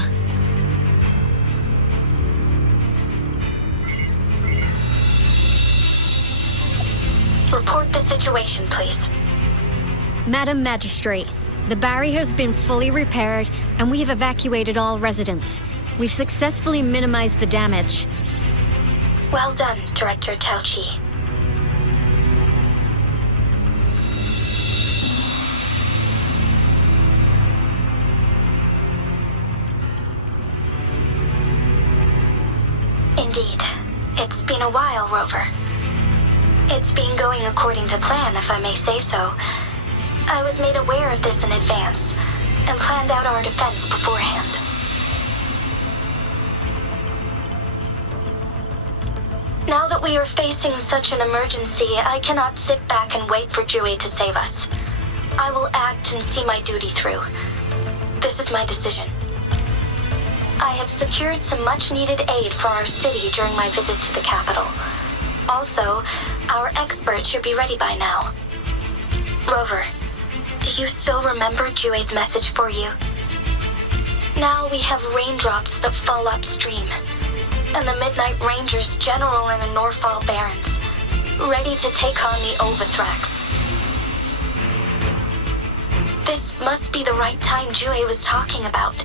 Report the situation, please. Madam Magistrate, the barrier has been fully repaired, and we have evacuated all residents. We've successfully minimized the damage. Well done, Director Tauchi. Indeed. It's been a while, Rover. It's been going according to plan, if I may say so. I was made aware of this in advance, and planned out our defense beforehand. Now that we are facing such an emergency, I cannot sit back and wait for Jui to save us. I will act and see my duty through. This is my decision. I have secured some much-needed aid for our city during my visit to the capital. Also, our expert should be ready by now. Rover, do you still remember Jue's message for you? Now we have raindrops that fall upstream, and the Midnight Rangers general in the Norfall Barrens, ready to take on the Overthrax. This must be the right time Jue was talking about.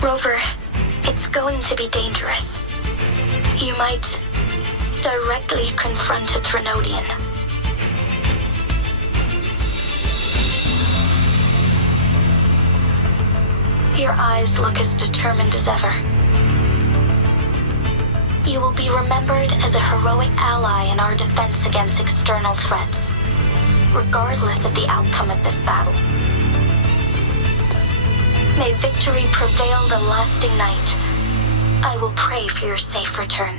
Rover, it's going to be dangerous. You might directly confront a Threnodian. Your eyes look as determined as ever. You will be remembered as a heroic ally in our defense against external threats, regardless of the outcome of this battle. May victory prevail the lasting night. I will pray for your safe return.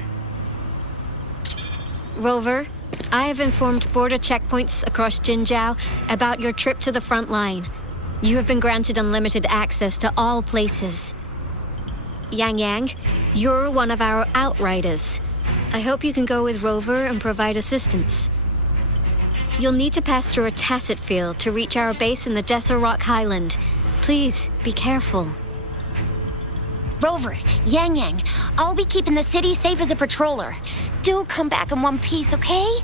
Rover, I have informed border checkpoints across Jinzhou about your trip to the front line. You have been granted unlimited access to all places. Yang Yang, you're one of our outriders. I hope you can go with Rover and provide assistance. You'll need to pass through a tacit field to reach our base in the Desert Rock Highland. Please, be careful. Rover, Yang Yang, I'll be keeping the city safe as a patroller. Do come back in one piece, okay?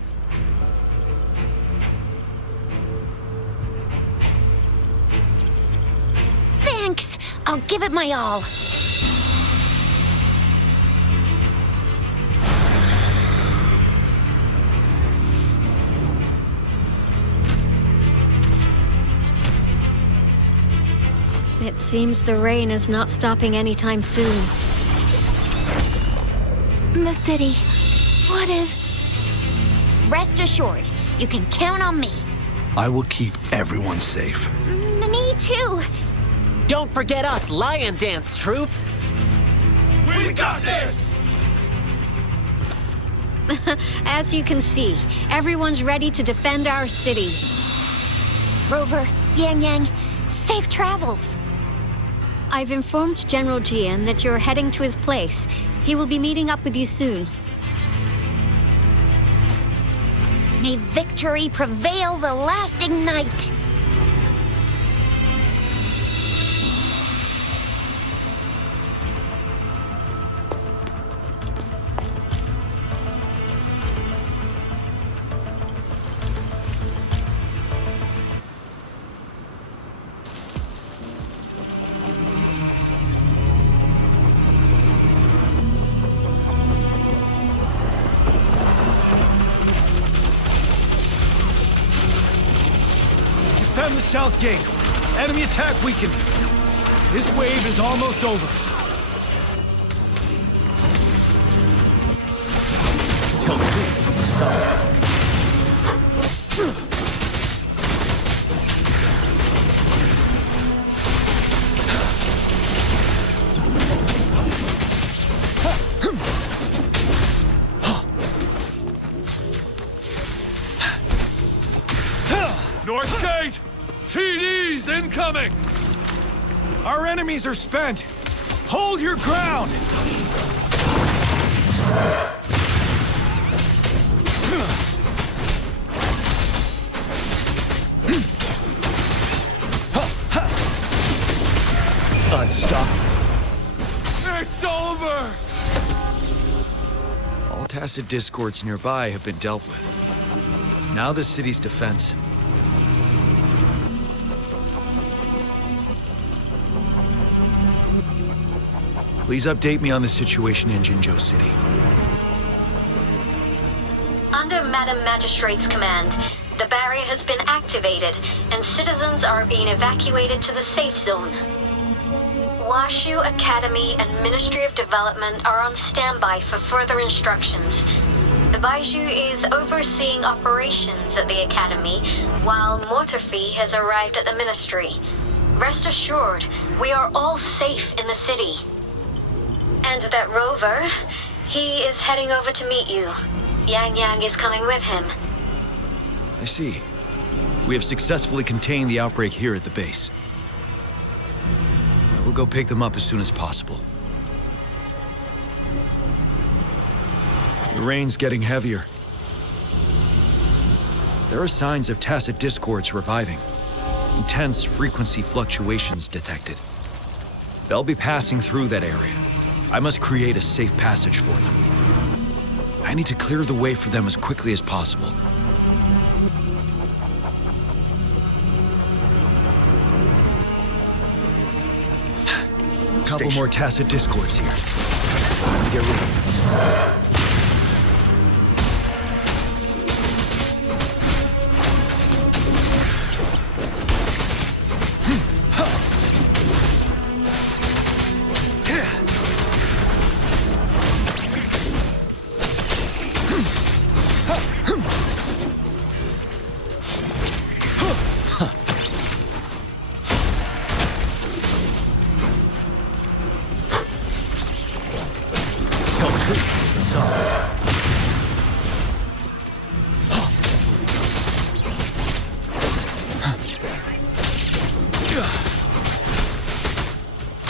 Thanks. I'll give it my all. It seems the rain is not stopping anytime soon. The city. What if... Rest assured, you can count on me. I will keep everyone safe. Me too. Don't forget us, Lion Dance Troop! We got this! As you can see, everyone's ready to defend our city. Rover, Yang Yang, safe travels. I've informed General Jian that you're heading to his place. He will be meeting up with you soon. May victory prevail the lasting night. Defend the south gate. Enemy attack weakening. This wave is almost over. Tell truth from the south. North Gate! TDs incoming! Our enemies are spent. Hold your ground! Unstoppable. It's over! All tacit discords nearby have been dealt with. Now the city's defense. Please update me on the situation in Jinzhou City. Under Madam Magistrate's command, the barrier has been activated and citizens are being evacuated to the safe zone. Washu Academy and Ministry of Development are on standby for further instructions. Baiju is overseeing operations at the Academy, while Mortarfi has arrived at the Ministry. Rest assured, we are all safe in the city. And that Rover, he is heading over to meet you. Yang Yang is coming with him. I see. We have successfully contained the outbreak here at the base. We'll go pick them up as soon as possible. The rain's getting heavier. There are signs of tacit discords reviving. Intense frequency fluctuations detected. They'll be passing through that area. I must create a safe passage for them. I need to clear the way for them as quickly as possible. Couple more tacit discords here. Get rid of them.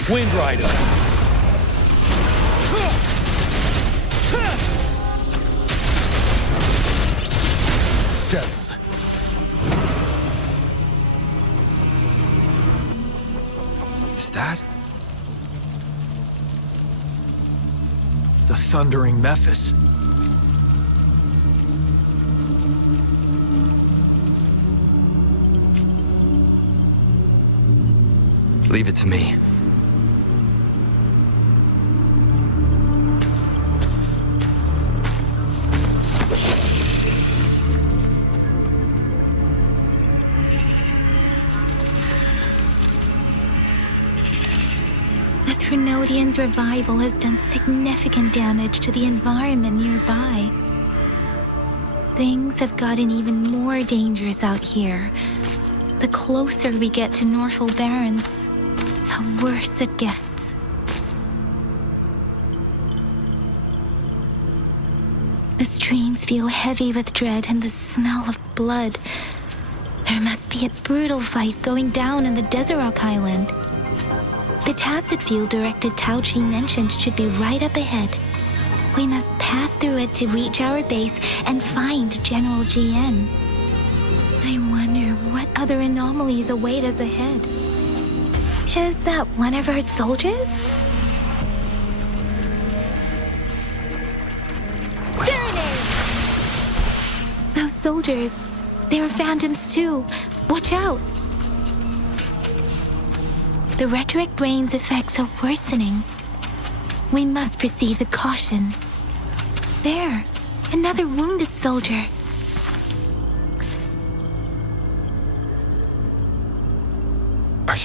Wind Rider. Settled. Is that the thundering Mephis? Leave it to me. Trinodian's revival has done significant damage to the environment nearby. Things have gotten even more dangerous out here. The closer we get to Norfolk Barrens, the worse it gets. The streams feel heavy with dread and the smell of blood. There must be a brutal fight going down in the Desert Island. The Tacet field directed Tao Chi mentioned should be right up ahead. We must pass through it to reach our base and find General GN. I wonder what other anomalies await us ahead. Is that one of our soldiers? Those soldiers, they're phantoms too. Watch out! The retroact rain's effects are worsening. We must proceed with caution. There, another wounded soldier. Are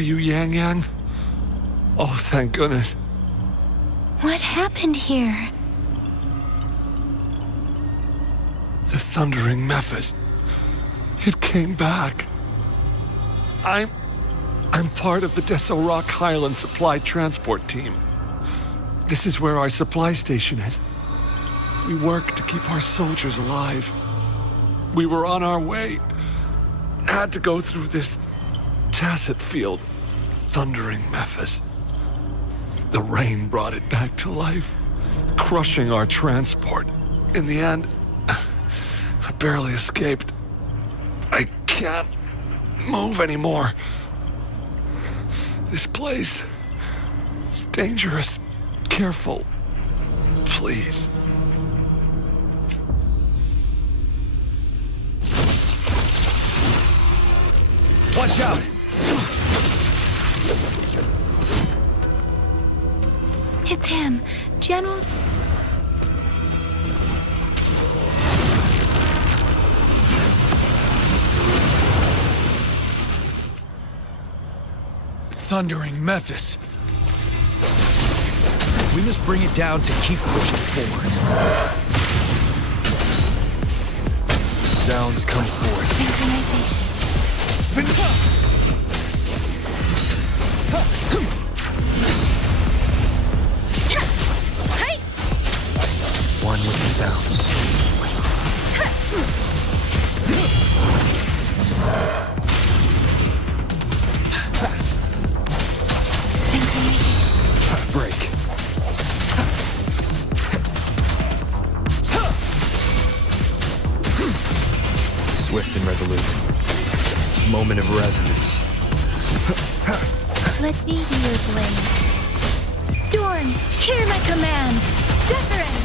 you Yang Yang? Oh, thank goodness. What happened here? The Thundering Mephis. It came back. I'm part of the Deso Rock Highland Supply Transport Team. This is where our supply station is. We work to keep our soldiers alive. We were on our way. Had to go through this Tacet field. Thundering Mephis. The rain brought it back to life, crushing our transport. In the end, I barely escaped. I can't move anymore. This place is dangerous. Careful. Please. Watch out! It's him, General... Thundering Mephis. We must bring it down to keep pushing forward. Sounds come forth. One with the sounds. Break. Swift and resolute. Moment of resonance. Let me be your blade. Storm, hear my command. Wuthering!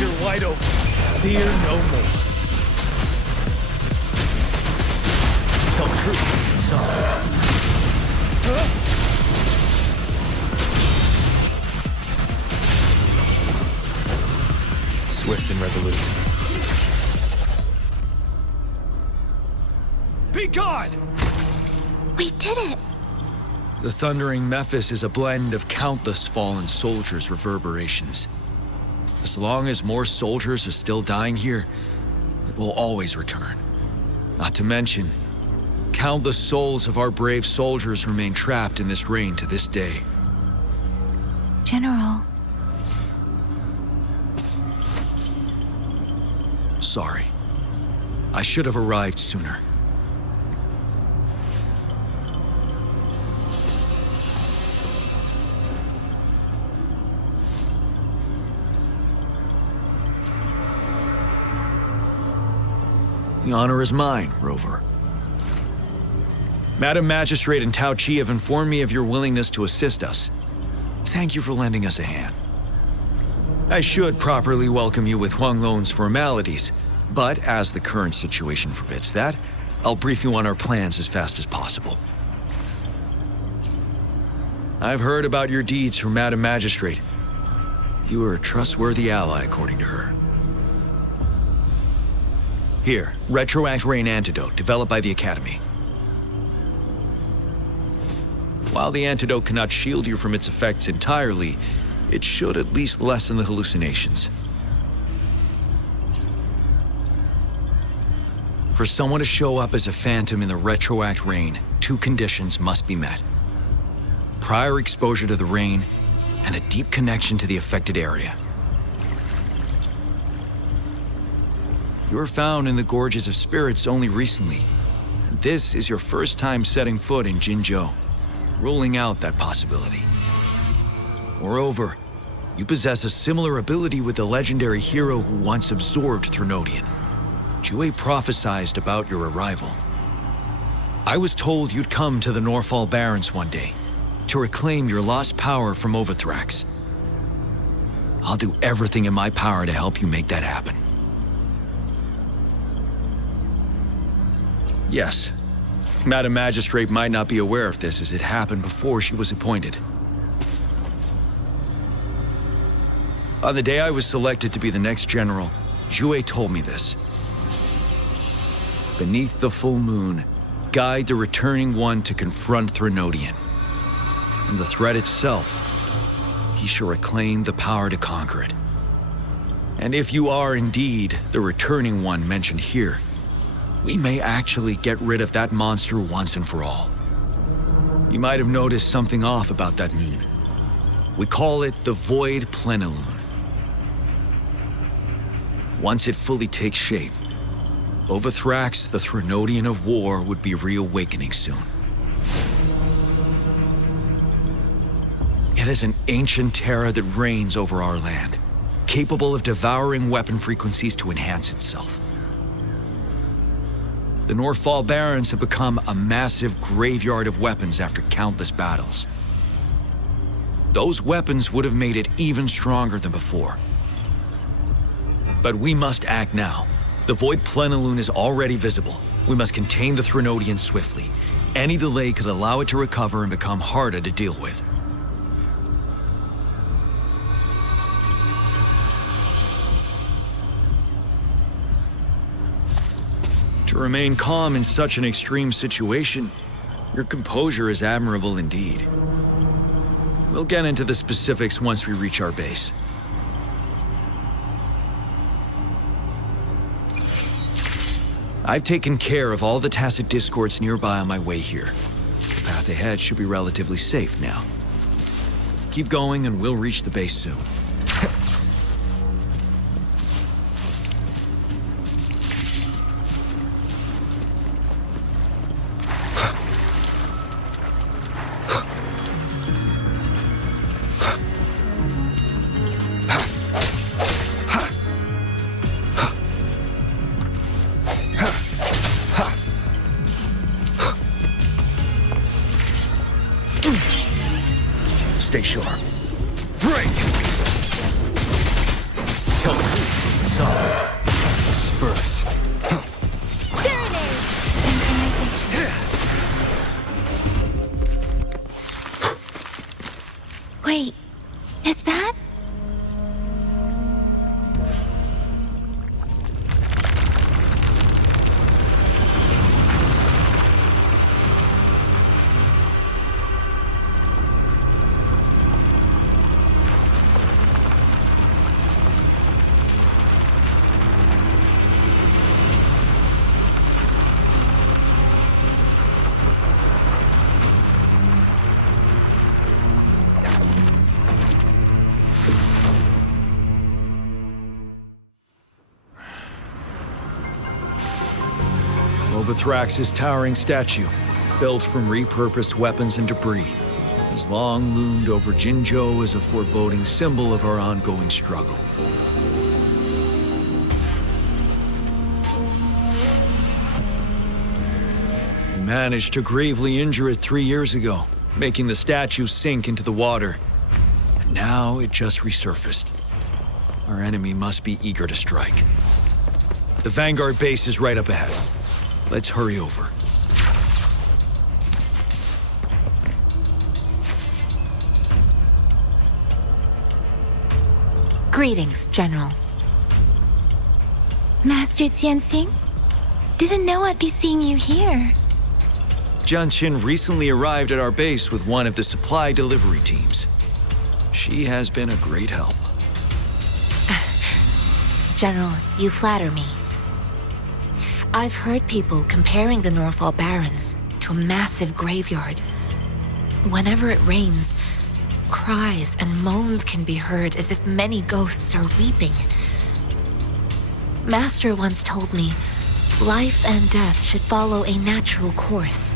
You're wide open. Fear no more. Tell truth, son. Swift and resolute. Be gone! We did it! The Thundering Mephis is a blend of countless fallen soldiers' reverberations. As long as more soldiers are still dying here, it will always return. Not to mention, countless souls of our brave soldiers remain trapped in this rain to this day. General. Sorry. I should have arrived sooner. The honor is mine, Rover. Madam Magistrate and Tao Chi have informed me of your willingness to assist us. Thank you for lending us a hand. I should properly welcome you with Huang Lon's formalities, but as the current situation forbids that, I'll brief you on our plans as fast as possible. I've heard about your deeds from Madam Magistrate. You are a trustworthy ally, according to her. Here, Retroact Rain Antidote, developed by the Academy. While the antidote cannot shield you from its effects entirely, it should at least lessen the hallucinations. For someone to show up as a phantom in the Retroact Rain, 2 conditions must be met. Prior exposure to the rain, and a deep connection to the affected area. You were found in the Gorges of Spirits only recently, and this is your first time setting foot in Jinzhou, ruling out that possibility. Moreover, you possess a similar ability with the legendary hero who once absorbed Threnodian. Jue prophesied about your arrival. I was told you'd come to the Norfall Barrens one day to reclaim your lost power from Overthrax. I'll do everything in my power to help you make that happen. Yes, Madam Magistrate might not be aware of this as it happened before she was appointed. On the day I was selected to be the next general, Jue told me this. Beneath the full moon, guide the returning one to confront Threnodian. And the threat itself, he shall reclaim the power to conquer it. And if you are indeed the returning one mentioned here, we may actually get rid of that monster once and for all. You might have noticed something off about that moon. We call it the Void Plenilune. Once it fully takes shape, Overthrax, the Threnodian of War, would be reawakening soon. It is an ancient terror that reigns over our land, capable of devouring weapon frequencies to enhance itself. The Norfall Barrens have become a massive graveyard of weapons after countless battles. Those weapons would have made it even stronger than before. But we must act now. The Void Plenilune is already visible. We must contain the Threnodian swiftly. Any delay could allow it to recover and become harder to deal with. To remain calm in such an extreme situation, your composure is admirable indeed. We'll get into the specifics once we reach our base. I've taken care of all the tacit discords nearby on my way here. The path ahead should be relatively safe now. Keep going and we'll reach the base soon. Stay sharp. Break! Tell me, son. Disperse. Wait, is that? Overthrax's towering statue, built from repurposed weapons and debris, has long loomed over Jinzhou as a foreboding symbol of our ongoing struggle. We managed to gravely injure it 3 years ago, making the statue sink into the water. And now it just resurfaced. Our enemy must be eager to strike. The Vanguard base is right up ahead. Let's hurry over. Greetings, General. Master Tianxing? Didn't know I'd be seeing you here. Jian Qin recently arrived at our base with one of the supply delivery teams. She has been a great help. General, you flatter me. I've heard people comparing the Norfall Barrens to a massive graveyard. Whenever it rains, cries and moans can be heard as if many ghosts are weeping. Master once told me, life and death should follow a natural course.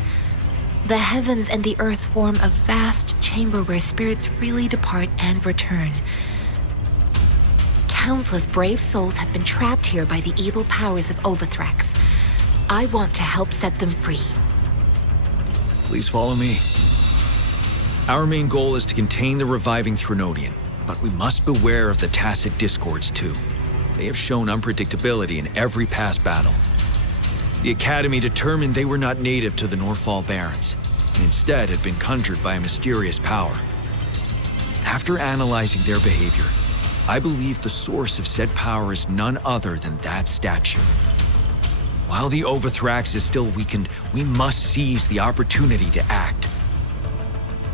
The heavens and the earth form a vast chamber where spirits freely depart and return. Countless brave souls have been trapped here by the evil powers of Wuthering. I want to help set them free. Please follow me. Our main goal is to contain the reviving Threnodian, but we must beware of the Tacit Discords too. They have shown unpredictability in every past battle. The Academy determined they were not native to the Norfall Barrens, and instead had been conjured by a mysterious power. After analyzing their behavior, I believe the source of said power is none other than that statue. While the Overthrax is still weakened, we must seize the opportunity to act.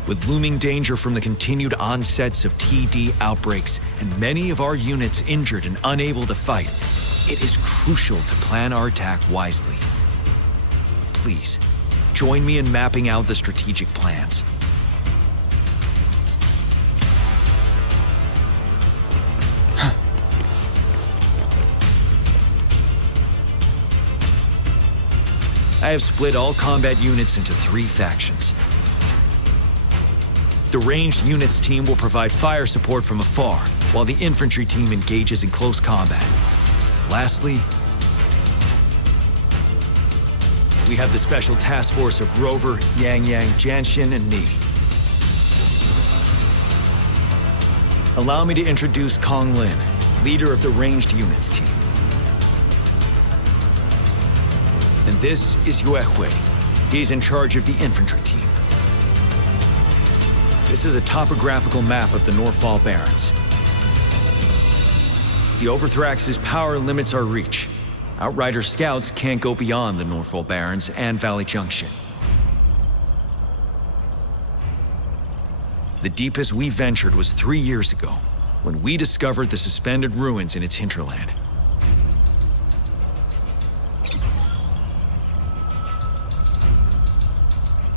With looming danger from the continued onsets of TD outbreaks and many of our units injured and unable to fight, it is crucial to plan our attack wisely. Please, join me in mapping out the strategic plans. I have split all combat units into 3 factions. The ranged units team will provide fire support from afar, while the infantry team engages in close combat. Lastly, we have the special task force of Rover, Yang Yang, Janshin, and me. Allow me to introduce Kong Lin, leader of the ranged units team. And this is Yue Hui. He's in charge of the infantry team. This is a topographical map of the Norfall Barrens. The Overthrax's power limits our reach. Outrider scouts can't go beyond the Norfall Barrens and Valley Junction. The deepest we ventured was 3 years ago, when we discovered the suspended ruins in its hinterland.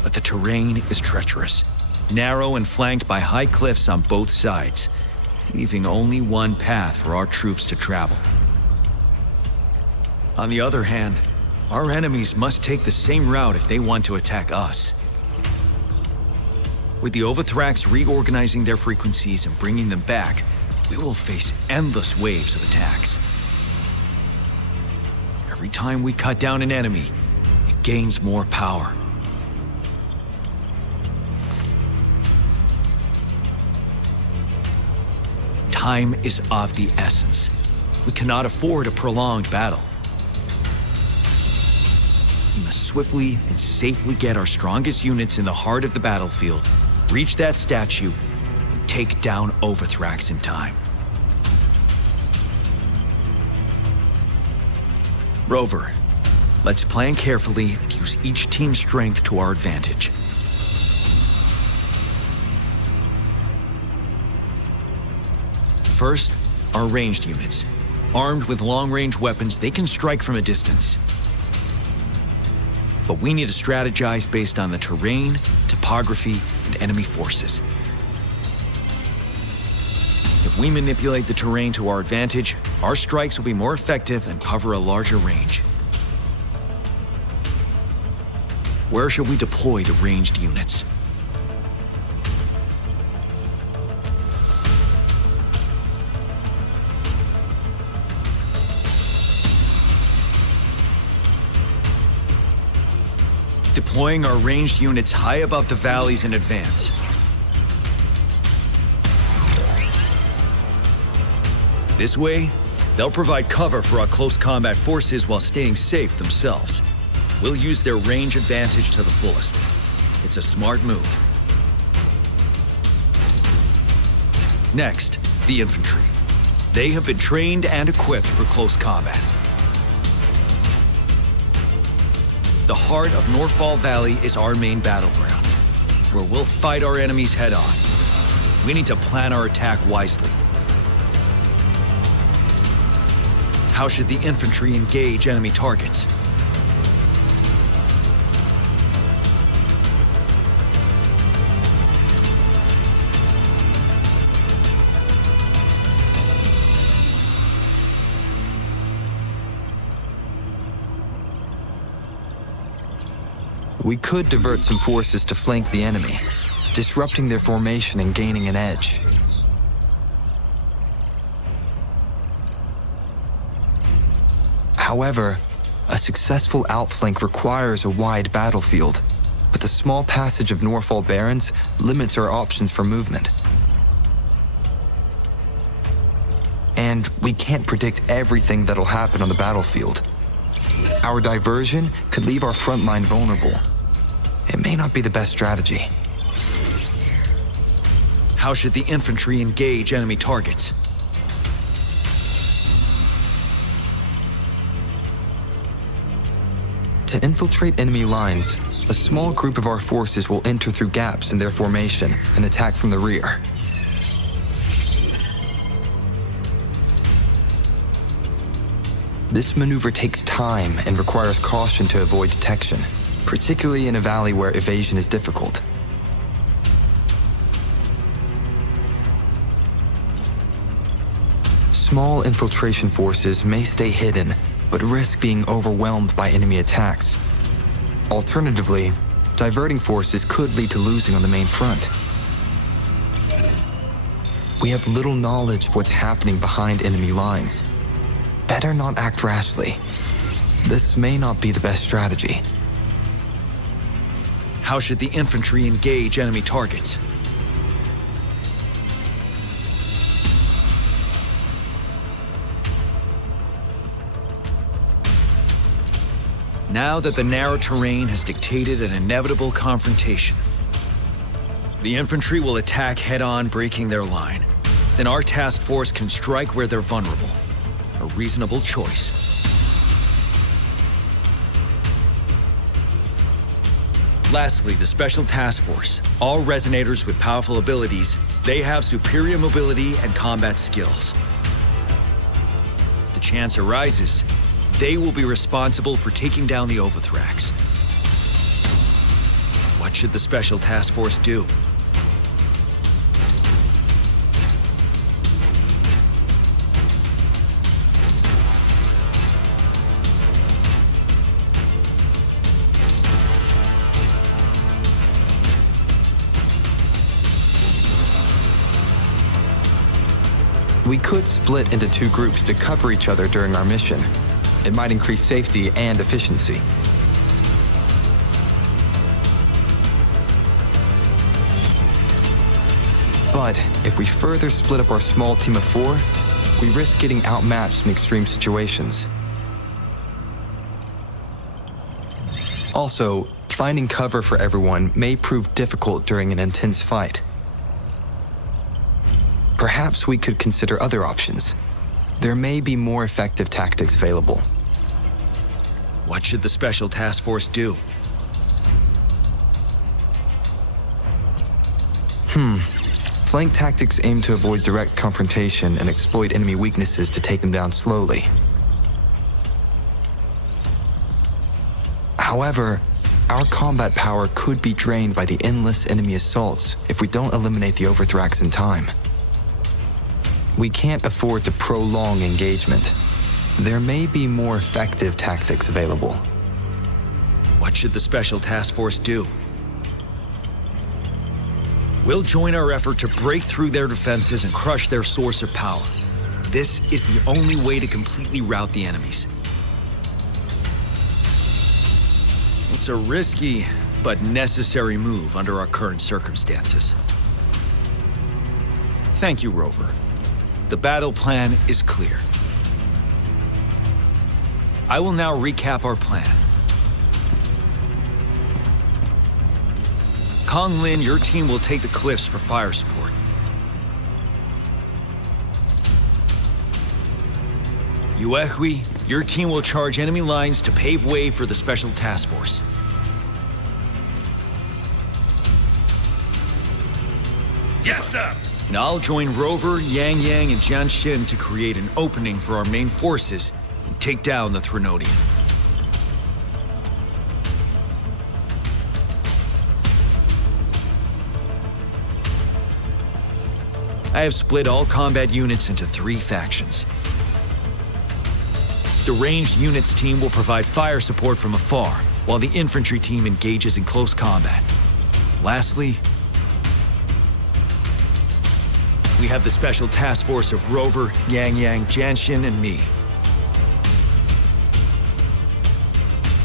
But the terrain is treacherous, narrow and flanked by high cliffs on both sides, leaving only one path for our troops to travel. On the other hand, our enemies must take the same route if they want to attack us. With the Overthrax reorganizing their frequencies and bringing them back, we will face endless waves of attacks. Every time we cut down an enemy, it gains more power. Time is of the essence. We cannot afford a prolonged battle. We must swiftly and safely get our strongest units in the heart of the battlefield, reach that statue, and take down Overthrax in time. Rover, let's plan carefully and use each team's strength to our advantage. First, our ranged units. Armed with long-range weapons, they can strike from a distance. But we need to strategize based on the terrain, topography, and enemy forces. If we manipulate the terrain to our advantage, our strikes will be more effective and cover a larger range. Where should we deploy the ranged units? Deploying our ranged units high above the valleys in advance. This way, they'll provide cover for our close combat forces while staying safe themselves. We'll use their range advantage to the fullest. It's a smart move. Next, the infantry. They have been trained and equipped for close combat. The heart of Norfall Valley is our main battleground, where we'll fight our enemies head-on. We need to plan our attack wisely. How should the infantry engage enemy targets? We could divert some forces to flank the enemy, disrupting their formation and gaining an edge. However, a successful outflank requires a wide battlefield, but the small passage of Norfall Barrens limits our options for movement. And we can't predict everything that'll happen on the battlefield. Our diversion could leave our front line vulnerable. It may not be the best strategy. How should the infantry engage enemy targets? To infiltrate enemy lines, a small group of our forces will enter through gaps in their formation and attack from the rear. This maneuver takes time and requires caution to avoid detection, particularly in a valley where evasion is difficult. Small infiltration forces may stay hidden, but risk being overwhelmed by enemy attacks. Alternatively, diverting forces could lead to losing on the main front. We have little knowledge of what's happening behind enemy lines. Better not act rashly. This may not be the best strategy. How should the infantry engage enemy targets? Now that the narrow terrain has dictated an inevitable confrontation, the infantry will attack head-on, breaking their line. Then our task force can strike where they're vulnerable. A reasonable choice. Lastly, the Special Task Force. All resonators with powerful abilities, they have superior mobility and combat skills. If the chance arises, they will be responsible for taking down the Overthrax. What should the Special Task Force do? We could split into two groups to cover each other during our mission. It might increase safety and efficiency. But if we further split up our small team of 4, we risk getting outmatched in extreme situations. Also, finding cover for everyone may prove difficult during an intense fight. Perhaps we could consider other options. There may be more effective tactics available. What should the Special Task Force do? Flank tactics aim to avoid direct confrontation and exploit enemy weaknesses to take them down slowly. However, our combat power could be drained by the endless enemy assaults if we don't eliminate the Overthrax in time. We can't afford to prolong engagement. There may be more effective tactics available. What should the Special Task Force do? We'll join our effort to break through their defenses and crush their source of power. This is the only way to completely rout the enemies. It's a risky but necessary move under our current circumstances. Thank you, Rover. The battle plan is clear. I will now recap our plan. Kong Lin, your team will take the cliffs for fire support. Yuehui, your team will charge enemy lines to pave way for the Special Task Force. Yes, sir! And I'll join Rover, Yang Yang, and Jian Xin to create an opening for our main forces and take down the Threnodian. I have split all combat units into 3 factions. The ranged units team will provide fire support from afar, while the infantry team engages in close combat. Lastly, we have the Special Task Force of Rover, Yang Yang, Janshin, and me.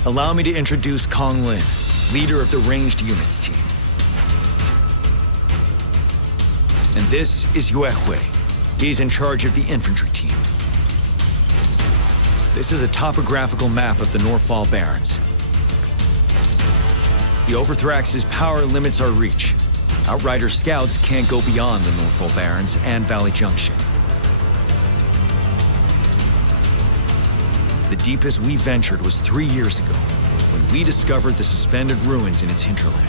Allow me to introduce Kong Lin, leader of the Ranged Units team. And this is Yue Hui. He's in charge of the infantry team. This is a topographical map of the Norfall Barrens. The Overthrax's power limits our reach. Outrider scouts can't go beyond the Norfall Barrens and Valley Junction. The deepest we ventured was 3 years ago, when we discovered the suspended ruins in its hinterland.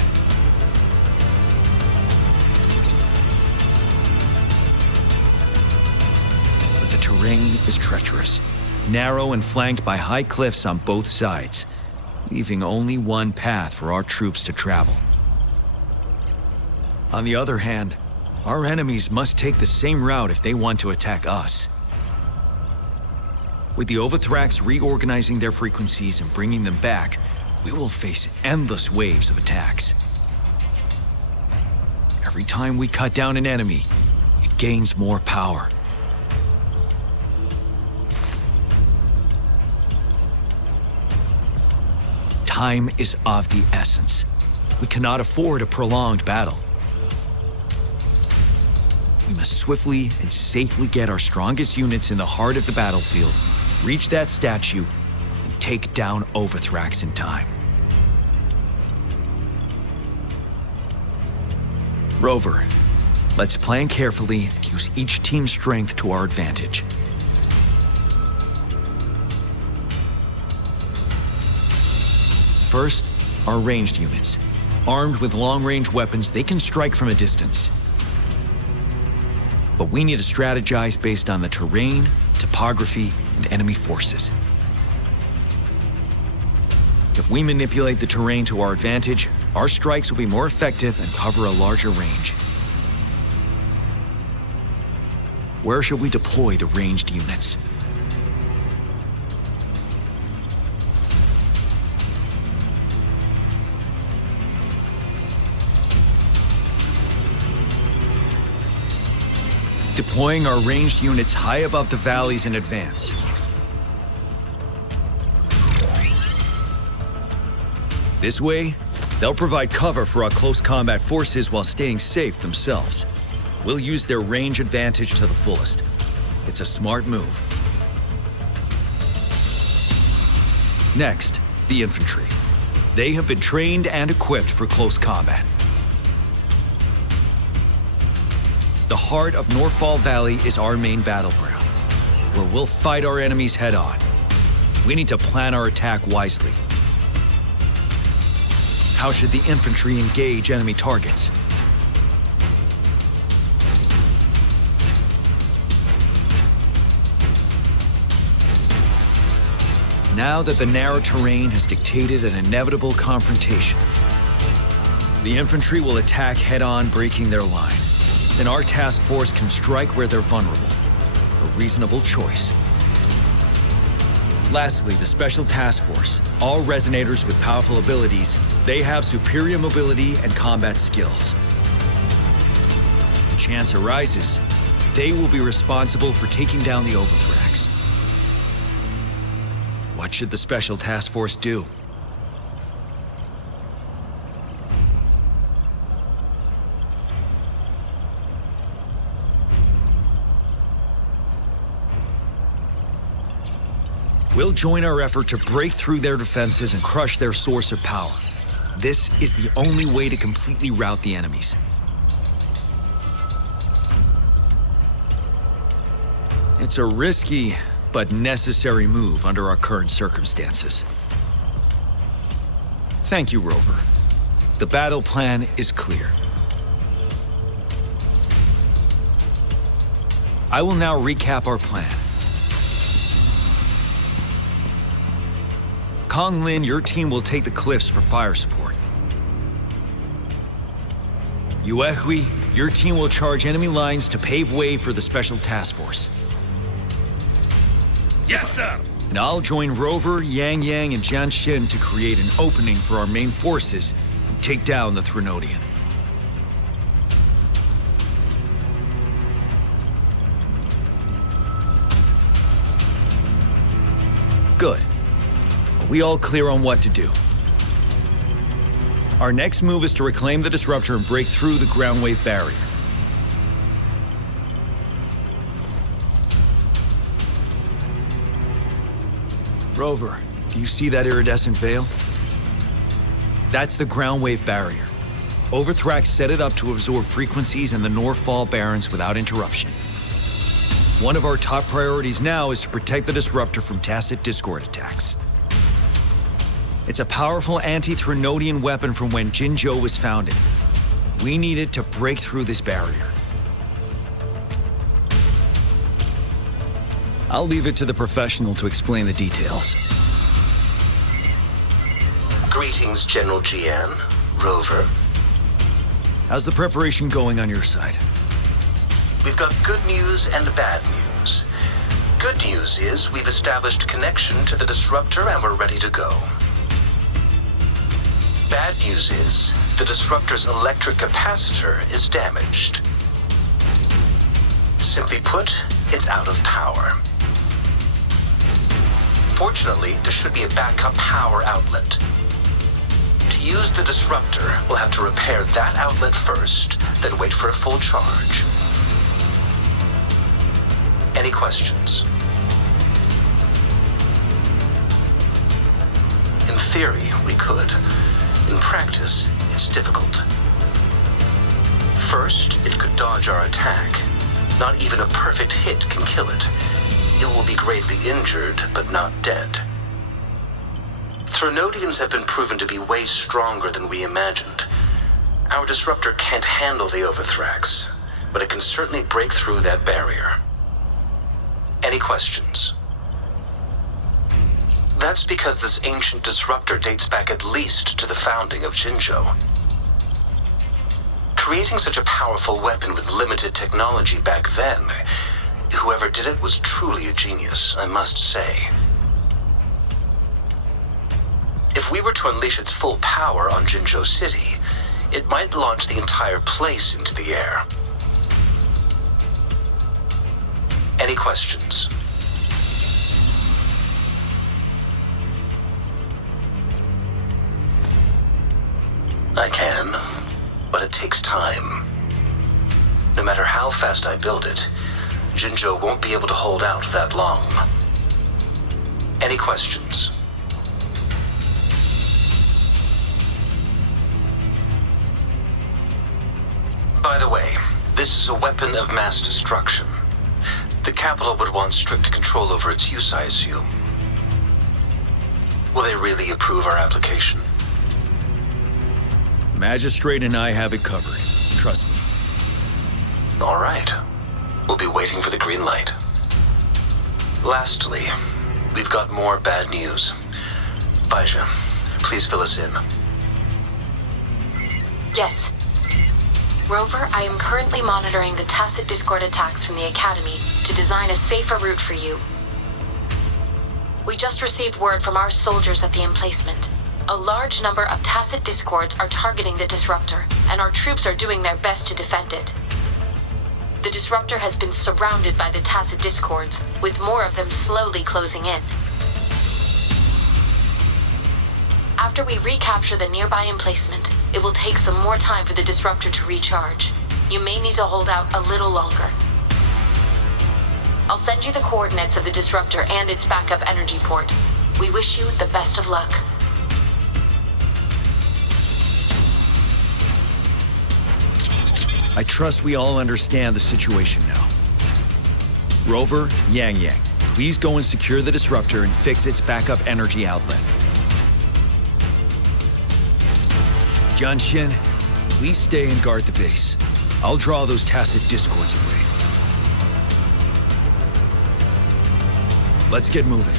But the terrain is treacherous, narrow and flanked by high cliffs on both sides, leaving only one path for our troops to travel. On the other hand, our enemies must take the same route if they want to attack us. With the Overthrax reorganizing their frequencies and bringing them back, we will face endless waves of attacks. Every time we cut down an enemy, it gains more power. Time is of the essence. We cannot afford a prolonged battle. We must swiftly and safely get our strongest units in the heart of the battlefield, reach that statue, and take down Overthrax in time. Rover, let's plan carefully and use each team's strength to our advantage. First, our ranged units. Armed with long-range weapons, they can strike from a distance. But we need to strategize based on the terrain, topography, and enemy forces. If we manipulate the terrain to our advantage, our strikes will be more effective and cover a larger range. Where should we deploy the ranged units? Deploying our ranged units high above the valleys in advance. This way, they'll provide cover for our close combat forces while staying safe themselves. We'll use their range advantage to the fullest. It's a smart move. Next, the infantry. They have been trained and equipped for close combat. The heart of Norfall Valley is our main battleground, where we'll fight our enemies head-on. We need to plan our attack wisely. How should the infantry engage enemy targets? Now that the narrow terrain has dictated an inevitable confrontation, the infantry will attack head-on, breaking their line. Then our task force can strike where they're vulnerable. A reasonable choice. Lastly, the Special Task Force. All resonators with powerful abilities, they have superior mobility and combat skills. If the chance arises, they will be responsible for taking down the Overthrax. What should the Special Task Force do? We'll join our effort to break through their defenses and crush their source of power. This is the only way to completely rout the enemies. It's a risky but necessary move under our current circumstances. Thank you, Rover. The battle plan is clear. I will now recap our plan. Kong Lin, your team will take the cliffs for fire support. Yue Hui, your team will charge enemy lines to pave way for the Special Task Force. Yes, sir! and I'll join Rover, Yang Yang, and Jian Xin to create an opening for our main forces and take down the Threnodian. Good. Are we all clear on what to do? Our next move is to reclaim the disruptor and break through the ground wave barrier. Rover, do you see that iridescent veil? That's the ground wave barrier. Overthrax set it up to absorb frequencies in the Northfall Barrens without interruption. One of our top priorities now is to protect the disruptor from Tacit Discord attacks. It's a powerful anti-Threnodian weapon from when Jinzhou was founded. We need it to break through this barrier. I'll leave it to the professional to explain the details. Greetings, General Jian. Rover. How's the preparation going on your side? We've got good news and bad news. Good news is we've established connection to the disruptor and we're ready to go. Bad news is the disruptor's electric capacitor is damaged. Simply put, it's out of power. Fortunately, there should be a backup power outlet. To use the disruptor, we'll have to repair that outlet first, then wait for a full charge. Any questions? In theory, we could. In practice, it's difficult. First, it could dodge our attack. Not even a perfect hit can kill it. It will be gravely injured, but not dead. Threnodians have been proven to be way stronger than we imagined. Our disruptor can't handle the Overthrax, but it can certainly break through that barrier. Any questions? That's because this ancient disruptor dates back at least to the founding of Jinzhou. Creating such a powerful weapon with limited technology back then, whoever did it was truly a genius, I must say. If we were to unleash its full power on Jinzhou City, it might launch the entire place into the air. Any questions? I can, but it takes time. No matter how fast I build it, Jinzhou won't be able to hold out that long. Any questions? By the way, this is a weapon of mass destruction. The capital would want strict control over its use, I assume. Will they really approve our application? Magistrate and I have it covered. Trust me. All right. We'll be waiting for the green light. Lastly, we've got more bad news. Baija, please fill us in. Yes. Rover, I am currently monitoring the Tacit Discord attacks from the Academy to design a safer route for you. We just received word from our soldiers at the emplacement. A large number of Tacit Discords are targeting the disruptor, and our troops are doing their best to defend it. The disruptor has been surrounded by the Tacit Discords, with more of them slowly closing in. After we recapture the nearby emplacement, it will take some more time for the disruptor to recharge. You may need to hold out a little longer. I'll send you the coordinates of the disruptor and its backup energy port. We wish you the best of luck. I trust we all understand the situation now. Rover, Yang Yang, please go and secure the disruptor and fix its backup energy outlet. Jian Xin, please stay and guard the base. I'll draw those Tacit Discords away. Let's get moving.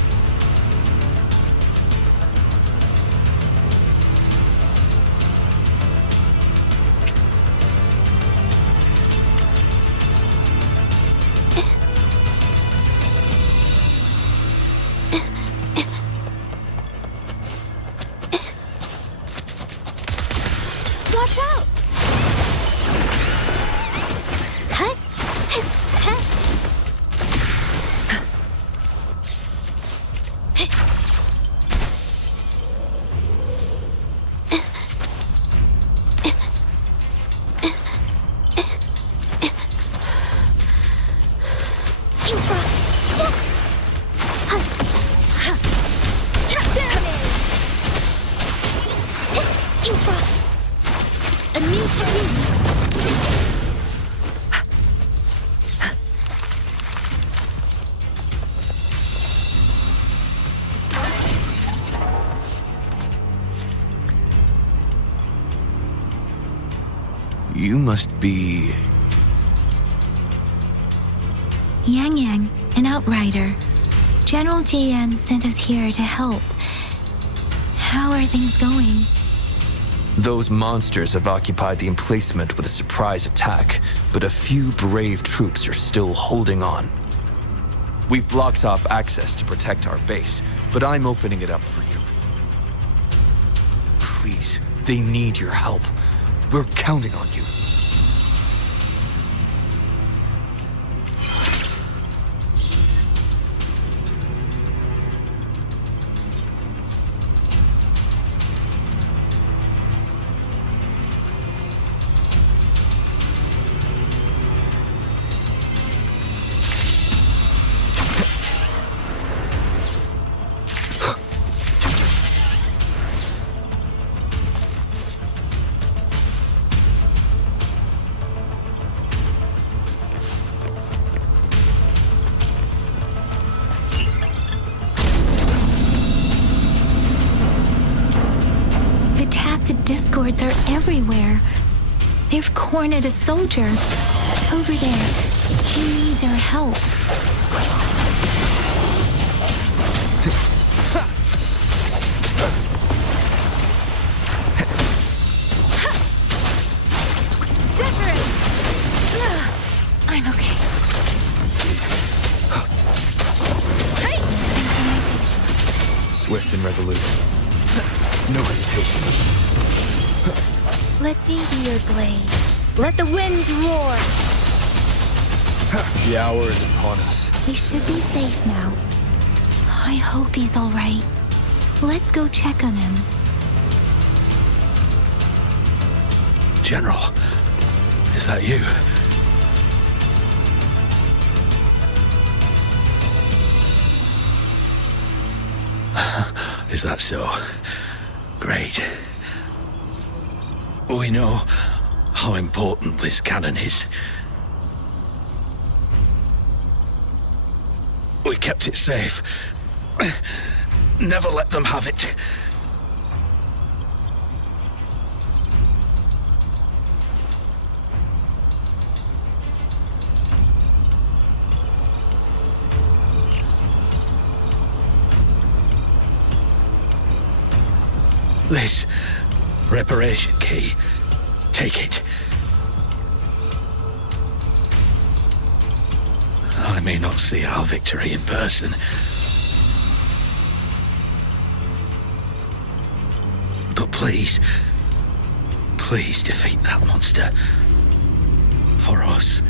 A new technique. You must be... Yang, an outrider. General Jian sent us here to help. How are things going? Those monsters have occupied the emplacement with a surprise attack, but a few brave troops are still holding on. We've blocked off access to protect our base, but I'm opening it up for you. Please, they need your help. We're counting on you. Discords are everywhere. They've cornered a soldier. Over there. He needs our help. I'm okay. Swift and resolute. No hesitation. Let me be your blade. Let the winds roar. The hour is upon us. We should be safe now. I hope he's all right. Let's go check on him. General, is that you? Is that so? Great. We know how important this cannon is. We kept it safe. Never let them have it. This reparation key. Take it. I may not see our victory in person, but please defeat that monster. For us.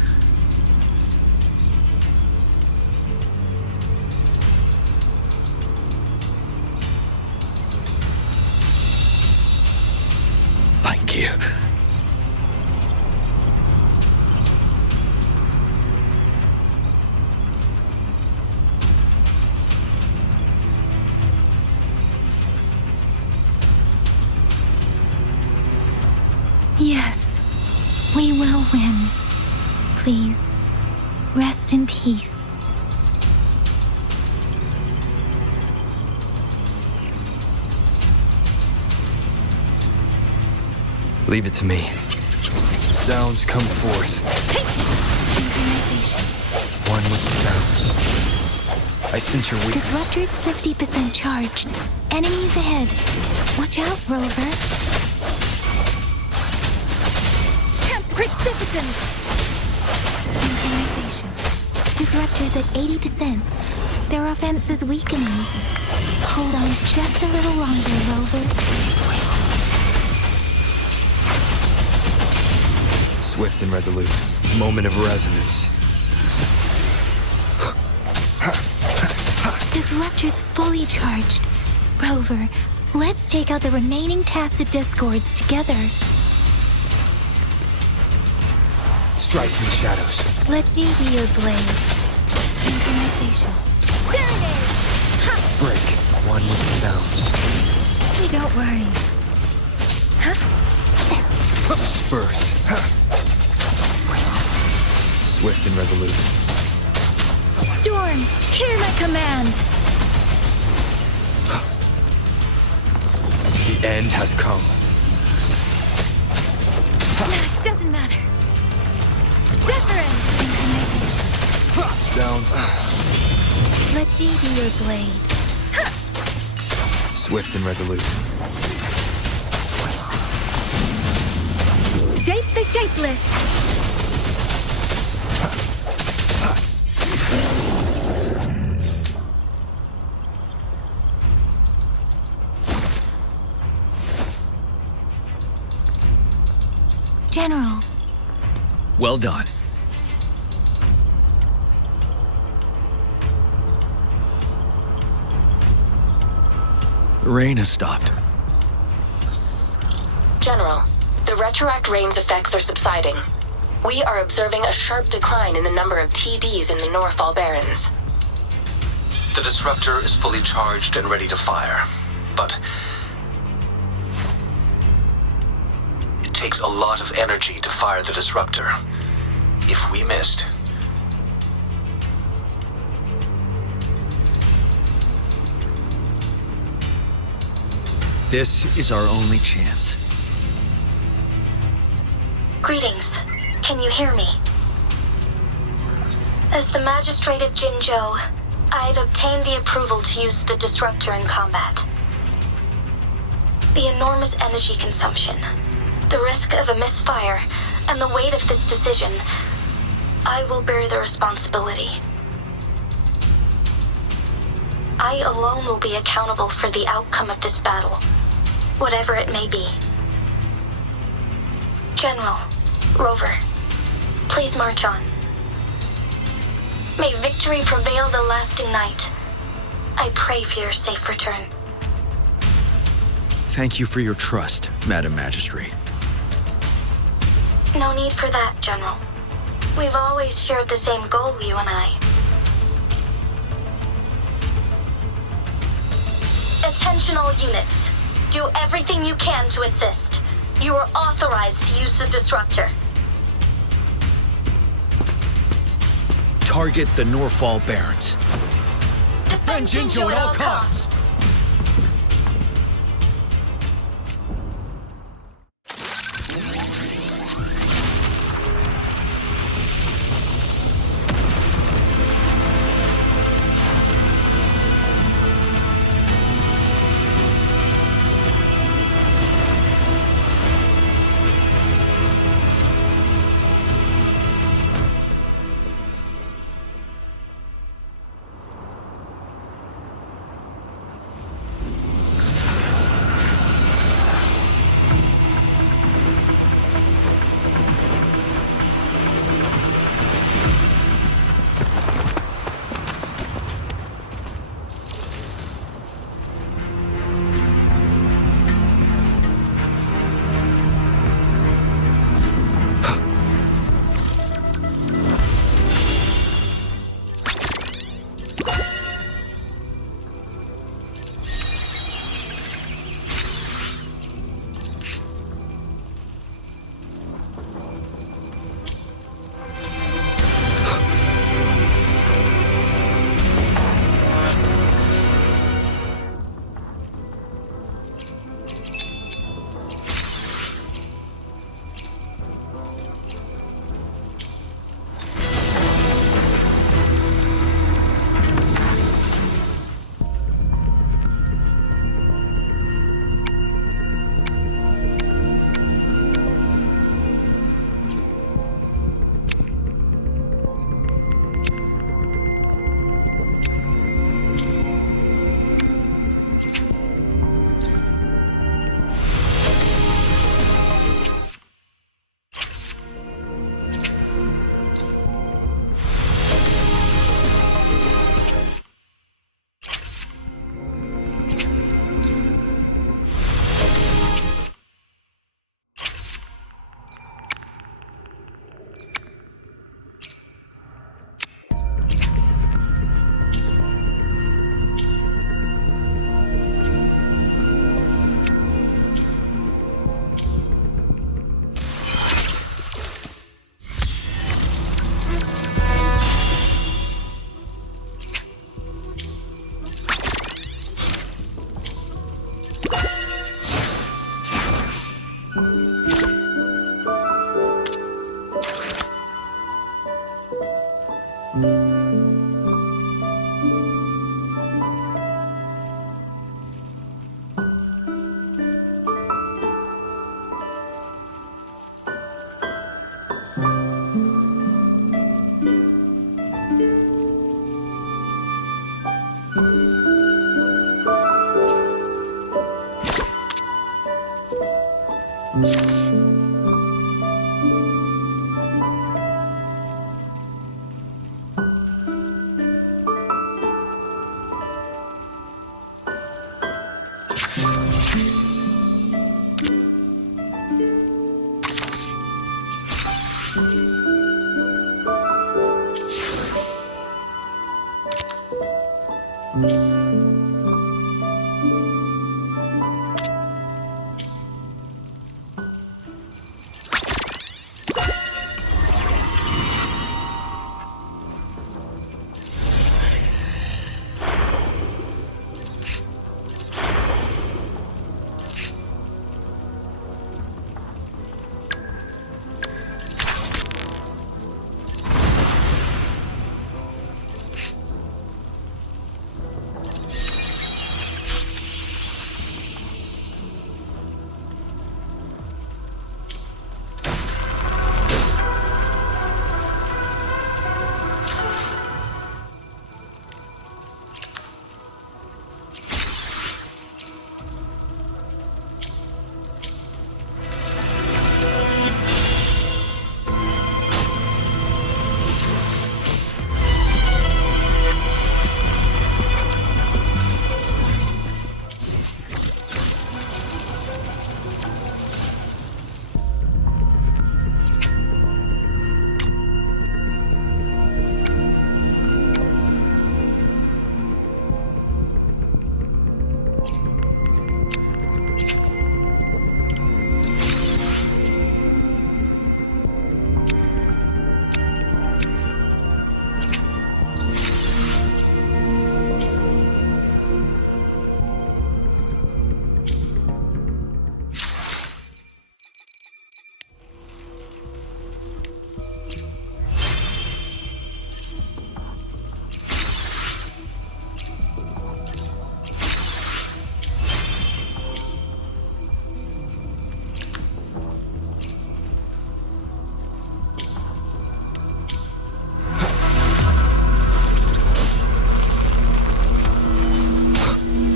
Thank you. Yes, we will win. Please, rest in peace. Leave it to me. Sounds come forth. One with the sounds. I sense your weakness. Disruptor's 50% charged. Enemies ahead. Watch out, Rover. Precipitant! Synchronization. Disruptor's at 80%. Their offense is weakening. Hold on just a little longer, Rover. Swift and resolute. Moment of resonance. Disruptor's fully charged. Rover, let's take out the remaining tacit discords together. Strike from the shadows. Let me be your blade. Synchronization. Serenade! Break. One with the sounds. Don't worry. Burst. Swift and resolute. Storm, hear my command. The end has come. Doesn't matter. Different synchronization. Sounds. Let me be your blade. Swift and resolute. Shape the shapeless. General. Well done. The rain has stopped. General, the retroact rain's effects are subsiding. We are observing a sharp decline in the number of TDs in the Norfall Barrens. The disruptor is fully charged and ready to fire, but it takes a lot of energy to fire the disruptor. If we missed, this is our only chance. Greetings. Can you hear me? As the Magistrate of Jinzhou, I've obtained the approval to use the disruptor in combat. The enormous energy consumption, the risk of a misfire, and the weight of this decision, I will bear the responsibility. I alone will be accountable for the outcome of this battle, whatever it may be. General, Rover, please march on. May victory prevail the lasting night. I pray for your safe return. Thank you for your trust, Madam Magistrate. No need for that, General. We've always shared the same goal, you and I. Attention all units. Do everything you can to assist. You are authorized to use the disruptor. Target the Norfall Barrens. Defend Jinzhou at all costs.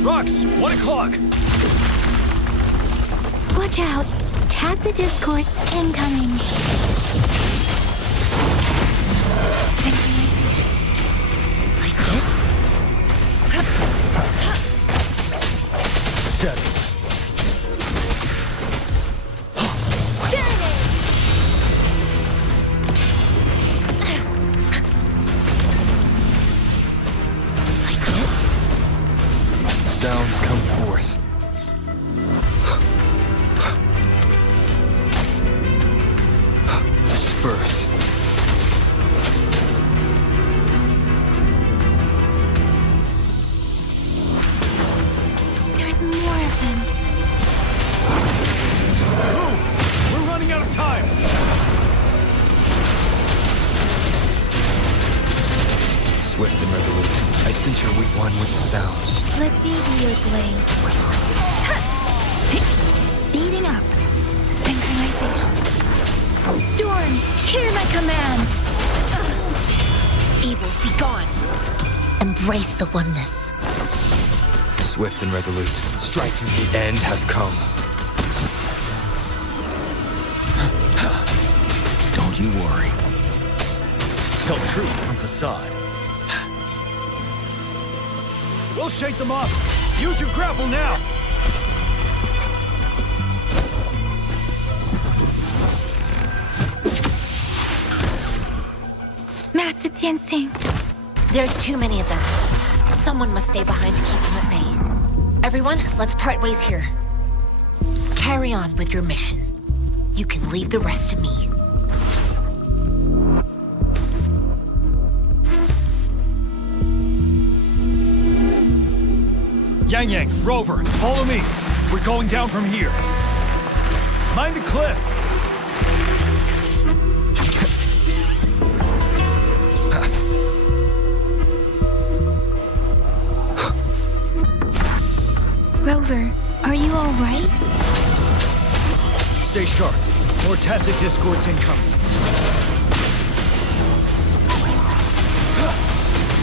Rocks, 1 o'clock! Watch out! Tacit discords incoming! Like this? Set. Sounds come forth. Disperse. There's more of them. Move! We're running out of time! Swift and resolute. I sense your weak one with the sounds. Let me be your blade. Speeding up. Synchronization. Storm, hear my command! Evil, be gone. Embrace the oneness. Swift and resolute. Striking the end has come. Don't you worry. Tell truth from facade. We'll shake them up! Use your grapple now! Master Tianxing. There's too many of them. Someone must stay behind to keep them at bay. Everyone, let's part ways here. Carry on with your mission. You can leave the rest to me. Yang, Rover, follow me. We're going down from here. Mind the cliff. Rover, are you all right? Stay sharp. More tacit discords incoming.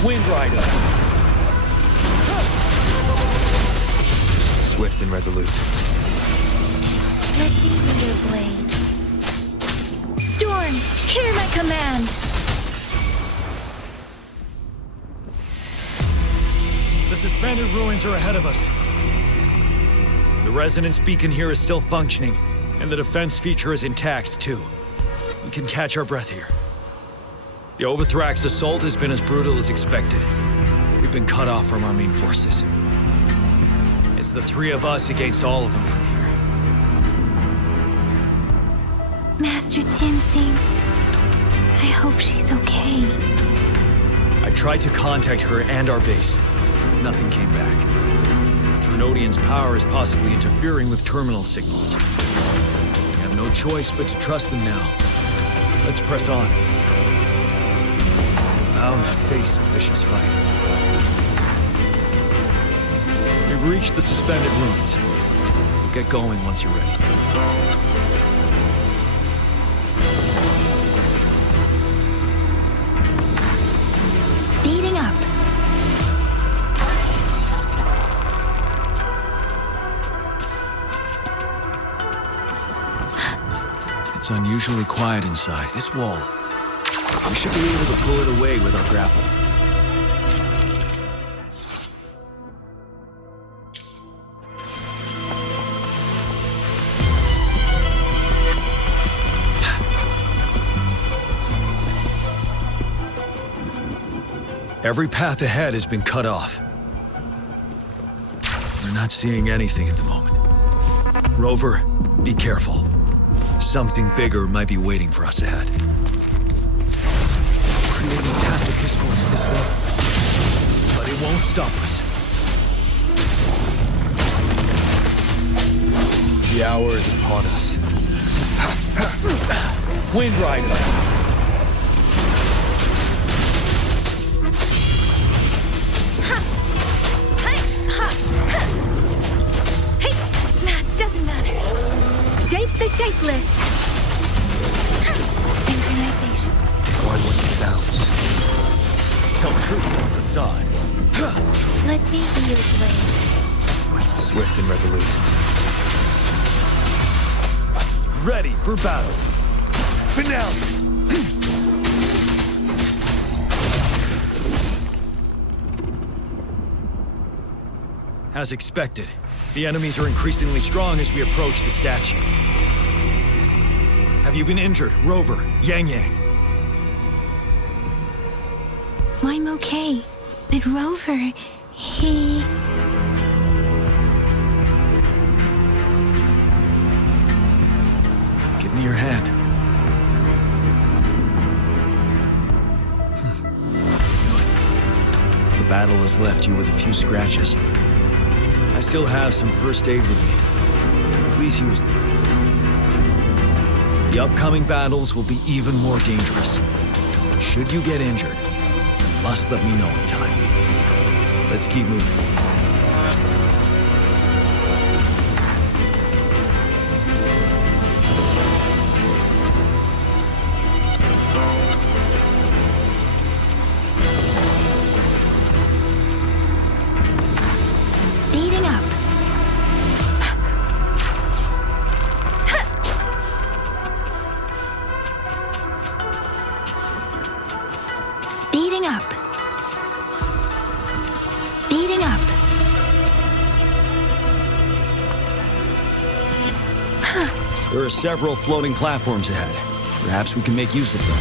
Wind Rider. Swift and resolute. Let me be your blade. Storm, hear my command! The suspended ruins are ahead of us. The resonance beacon here is still functioning, and the defense feature is intact, too. We can catch our breath here. The Overthrax assault has been as brutal as expected. We've been cut off from our main forces. It's the three of us against all of them from here. Master Tianxing, I hope she's okay. I tried to contact her and our base. Nothing came back. The Threnodian's power is possibly interfering with terminal signals. We have no choice but to trust them now. Let's press on. We're bound to face a vicious fight. We've reached the suspended ruins. We'll get going once you're ready. Speeding up. It's unusually quiet inside. This wall. We should be able to pull it away with our grapple. Every path ahead has been cut off. We're not seeing anything at the moment. Rover, be careful. Something bigger might be waiting for us ahead. Creating tacit discord at this level. But it won't stop us. The hour is upon us. Wind Rider. Shape the shapeless. Synchronization. One with the sounds. Tell truth on facade. Let me be your blade. Swift and resolute. Ready for battle. Finale. As expected, the enemies are increasingly strong as we approach the statue. Have you been injured, Rover, Yang Yang? I'm okay. But Rover, he... Give me your hand. Good. The battle has left you with a few scratches. I still have some first aid with me. Please use them. The upcoming battles will be even more dangerous. Should you get injured, you must let me know in time. Let's keep moving. There are several floating platforms ahead. Perhaps we can make use of them.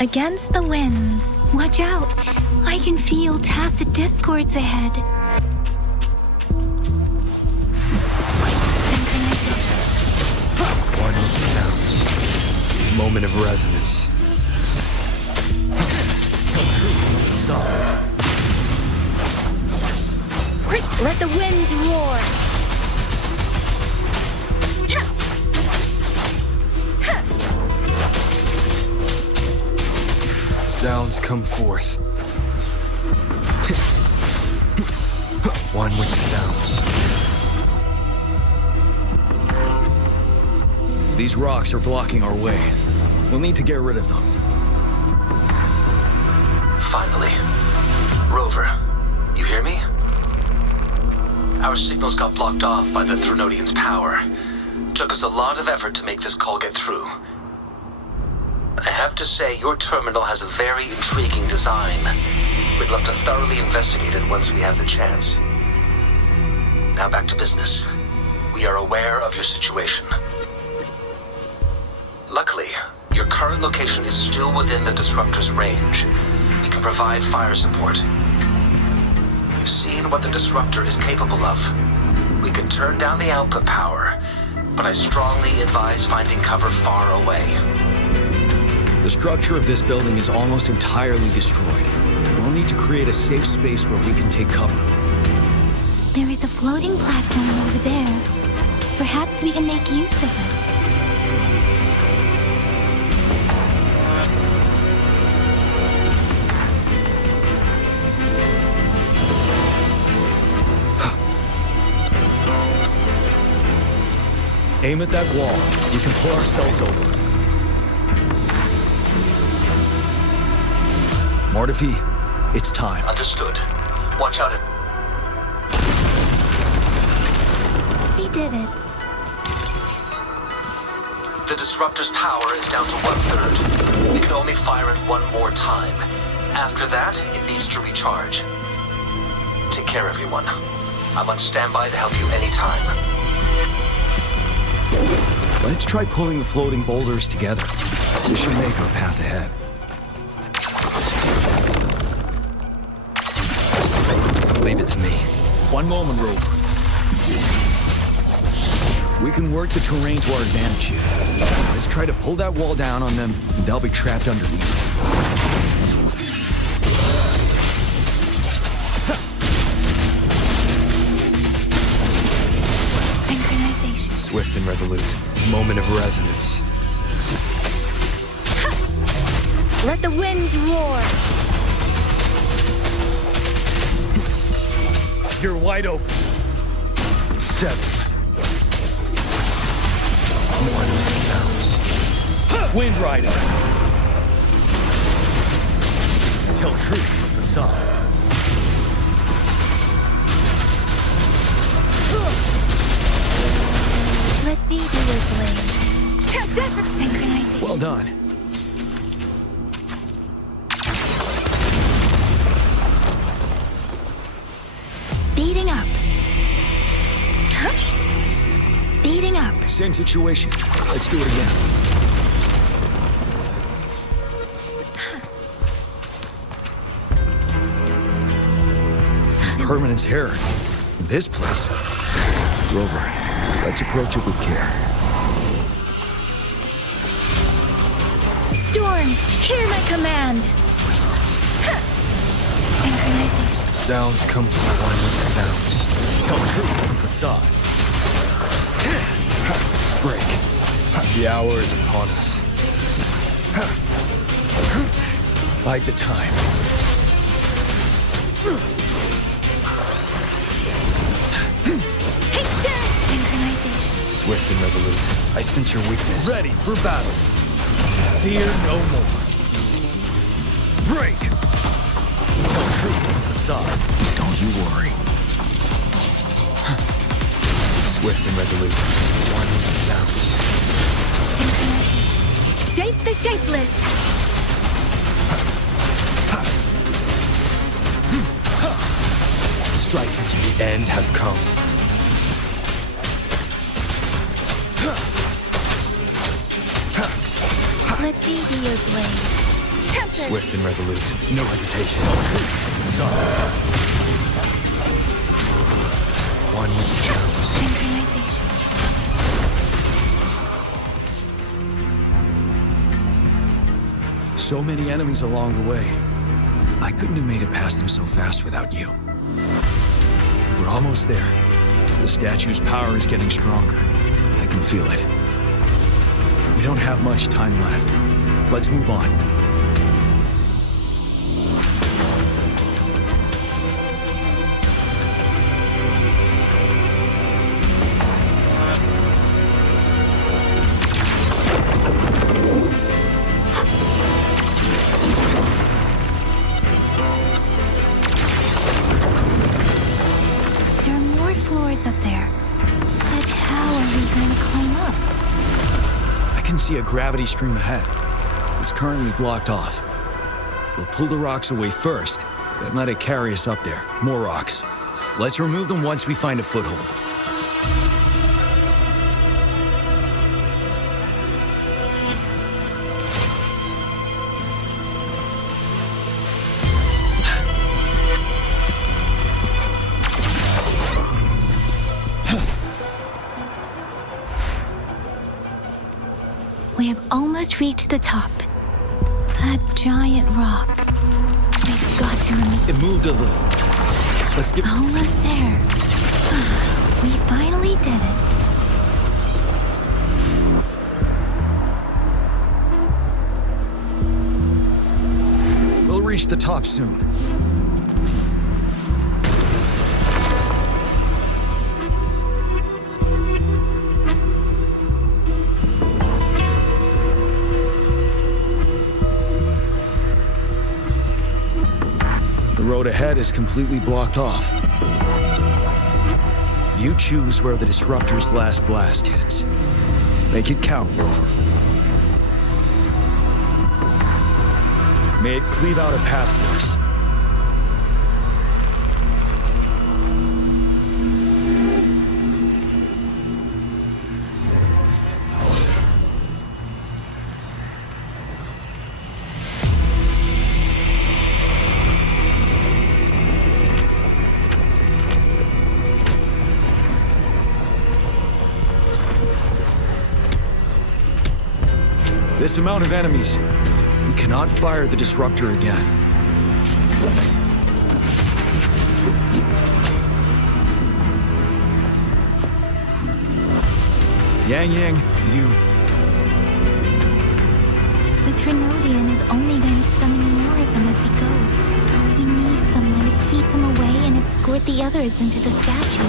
Against the winds. Watch out. I can feel tacit discords ahead. One with the sounds. Moment of resonance. Let the winds roar. Sounds come forth. One with the sounds. These rocks are blocking our way. We'll need to get rid of them. Finally. Rover, you hear me? Our signals got blocked off by the Threnodian's power. Took us a lot of effort to make this call get through. I have to say, your terminal has a very intriguing design. We'd love to thoroughly investigate it once we have the chance. Now back to business. we are aware of your situation. Luckily, your current location is still within the disruptor's range. We can provide fire support. You've seen what the disruptor is capable of. We could turn down the output power, but I strongly advise finding cover far away. The structure of this building is almost entirely destroyed. We'll need to create a safe space where we can take cover. There is a floating platform over there. Perhaps we can make use of it. Aim at that wall. We can pull ourselves over. Mortefi, it's time. Understood. Watch out. We did it. The disruptor's power is down to 1/3. We can only fire it one more time. After that, it needs to recharge. Take care, everyone. I'm on standby to help you anytime. Let's try pulling the floating boulders together. This should make our path ahead. Leave it to me. One moment, Rover. We can work the terrain to our advantage here. Let's try to pull that wall down on them, and they'll be trapped underneath. Synchronization. Swift and resolute. Moment of resonance. Let the winds roar. You're wide open. 7. More sounds. Wind Rider. Tell truth with the sun. Let me be your blade. Synchronization. Well done. Speeding up. Speeding up. Same situation. Let's do it again. Permanence here. In this place. Rover, let's approach it with care. Storm, hear my command. Synchronization. Sounds come from the one with sounds. Tell truth with facade. Break. The hour is upon us. Bide the time. Synchronization. Swift and resolute. I sense your weakness. Ready for battle. Fear no more. Break! Tell truth with facade. Don't you worry. Swift and resolute. One with sounds. Shape the shapeless. Strike. The end has come. Let me be your blade. Tempest. Swift and resolute. No hesitation. One with sounds. Synchronization. So many enemies along the way. I couldn't have made it past them so fast without you. We're almost there. The statue's power is getting stronger. I can feel it. We don't have much time left. Let's move on. There are more floors up there. But how are we going to climb up? I can see a gravity stream ahead. It's currently blocked off. We'll pull the rocks away first, then let it carry us up there. More rocks. Let's remove them once we find a foothold. We have almost reached the top. That giant rock. We've got to remove. It moved a little. Let's get... Almost there. We finally did it. We'll reach the top soon. The road ahead is completely blocked off. You choose where the Disruptor's last blast hits. Make it count, Rover. May it cleave out a path for us. This amount of enemies, we cannot fire the Disruptor again. Yang, you... The Trinodian is only going to summon more of them as we go. We need someone to keep them away and escort the others into the statue.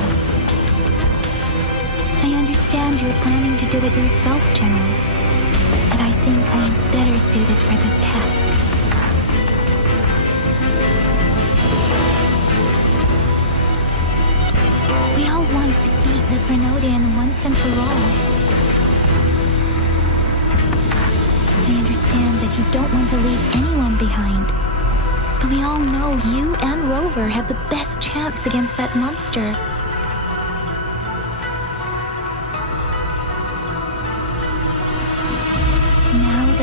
I understand you're planning to do it yourself, General. But I think I am better suited for this task. We all want to beat the Grenodian once and for all. I understand that you don't want to leave anyone behind. But we all know you and Rover have the best chance against that monster.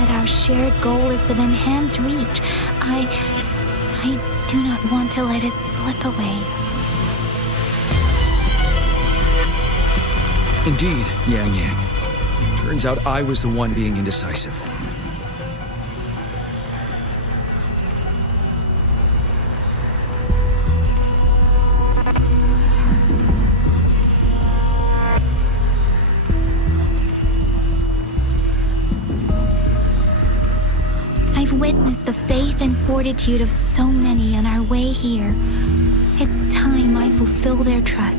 Our shared goal is within hand's reach. I do not want to let it slip away. Indeed, Yang. Turns out I was the one being indecisive. I've witnessed the faith and fortitude of so many on our way here. It's time I fulfill their trust.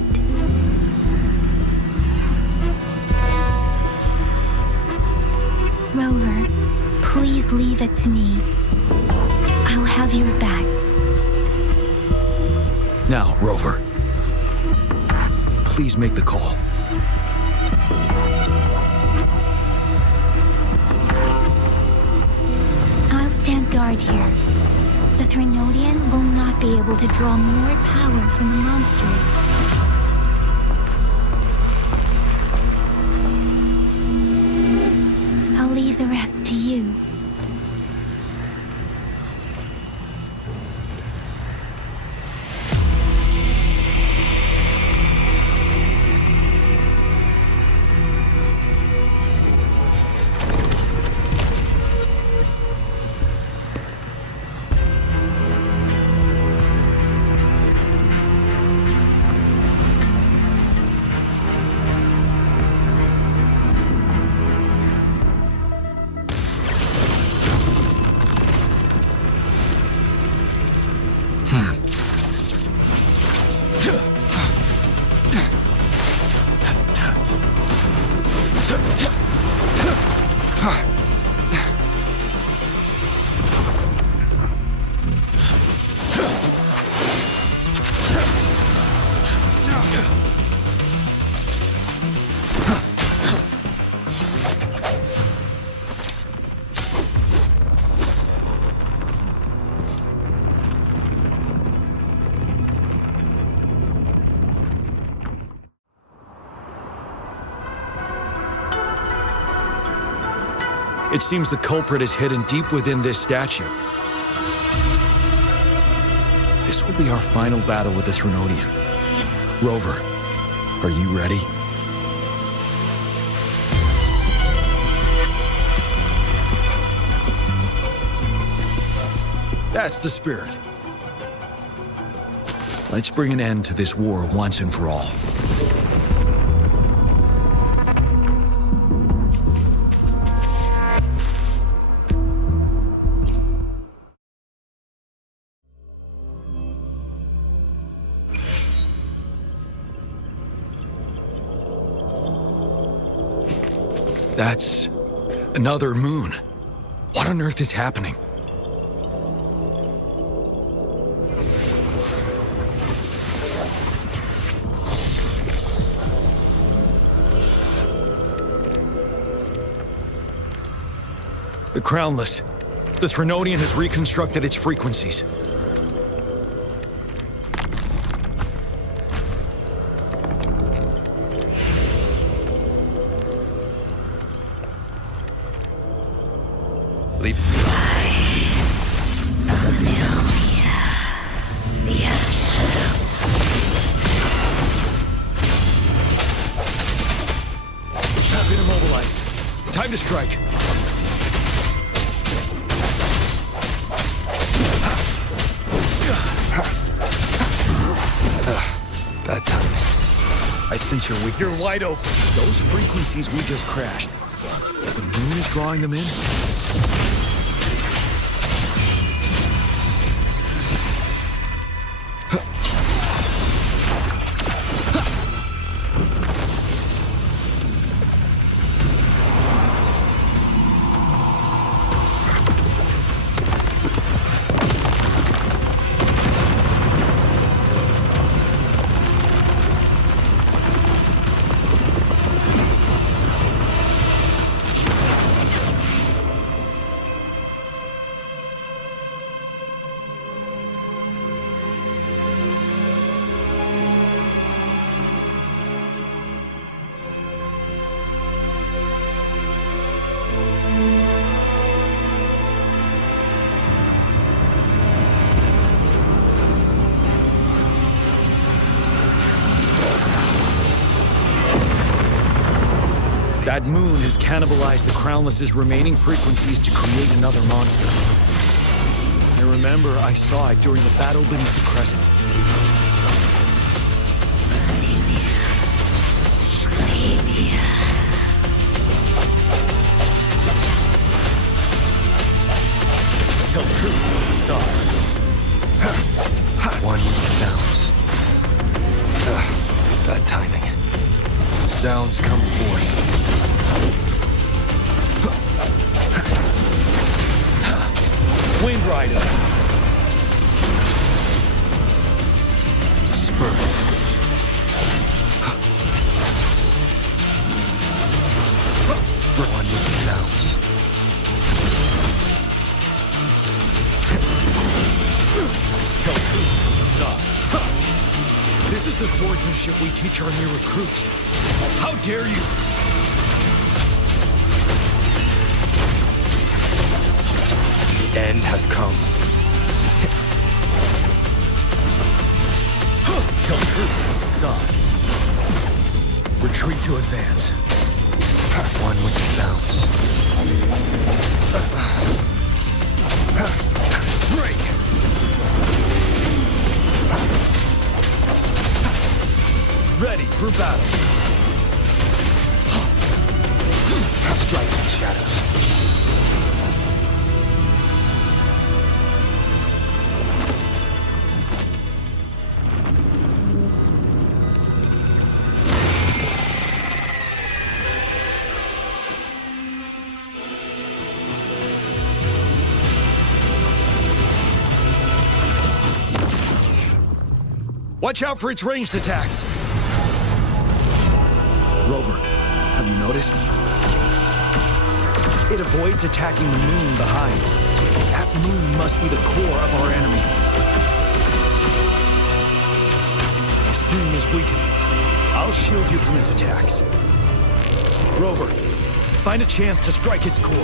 Rover, please leave it to me. I'll have your back. Now, Rover. Please make the call. Stand guard here. The Trinodian will not be able to draw more power from the monsters. I'll leave the rest to you. It seems the culprit is hidden deep within this statue. This will be our final battle with the Trinodian. Rover, are you ready? That's the spirit. Let's bring an end to this war once and for all. That's another moon. What on earth is happening? The Crownless. The Threnodian has reconstructed its frequencies. Leave it. Has been immobilized. Time to strike. Bad timing. I sense your weakness. You're wide open. Those frequencies we just crashed. The moon is drawing them in? That moon has cannibalized the Crownless's remaining frequencies to create another monster. I remember I saw it during the battle beneath the Crescent. Tell truth, I saw it. One sounds. Bad timing. Sounds come forth. Wind Rider. Disperse. One with the sounds. Tell truth from the side. This is the swordsmanship we teach our new recruits. How dare you! The end has come. Tell truth from the side. Retreat to advance. One with the sounds. Break! Ready for battle. Strike in the shadows. Watch out for its ranged attacks. Rover, have you noticed? It avoids attacking the moon behind. That moon must be the core of our enemy. This thing is weakening. I'll shield you from its attacks. Rover, find a chance to strike its core.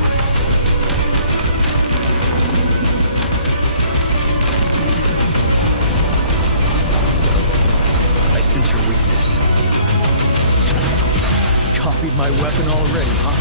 I sense your weakness. Copied my weapon already, huh?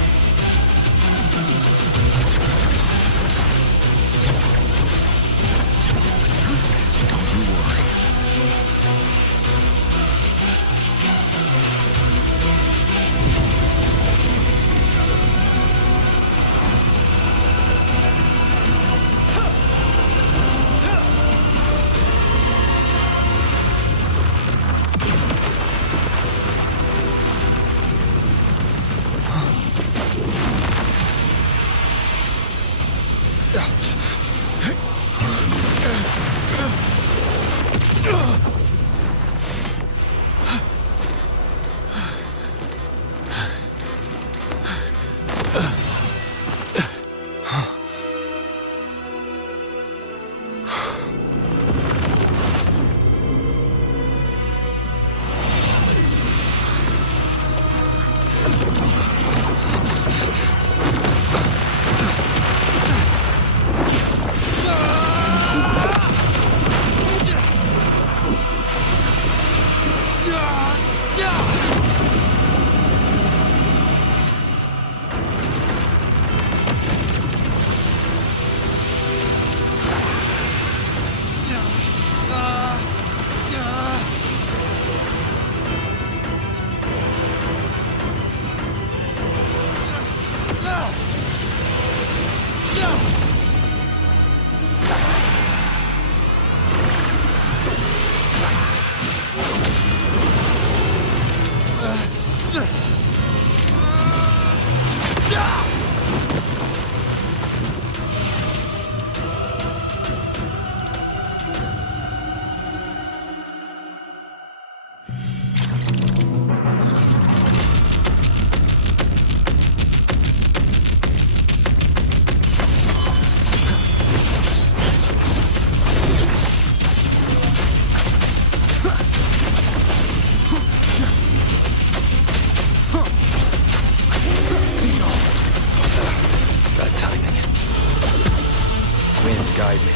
Guide me.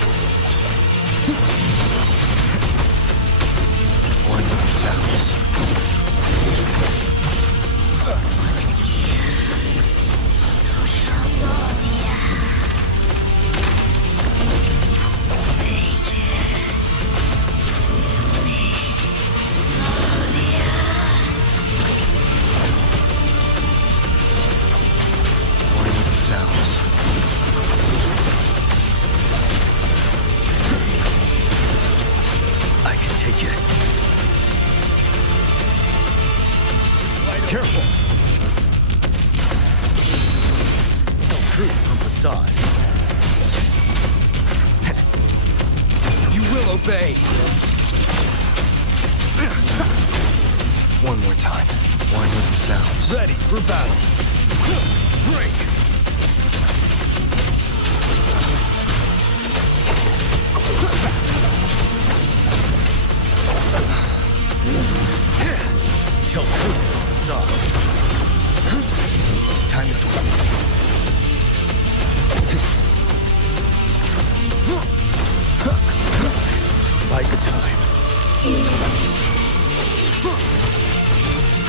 One with the sounds. One with the sounds. I can take it. Careful! Tell truth from facade. You will obey! One more time. One with the sounds. Ready for battle. Break! Tell truth from facade. Time to bide the time.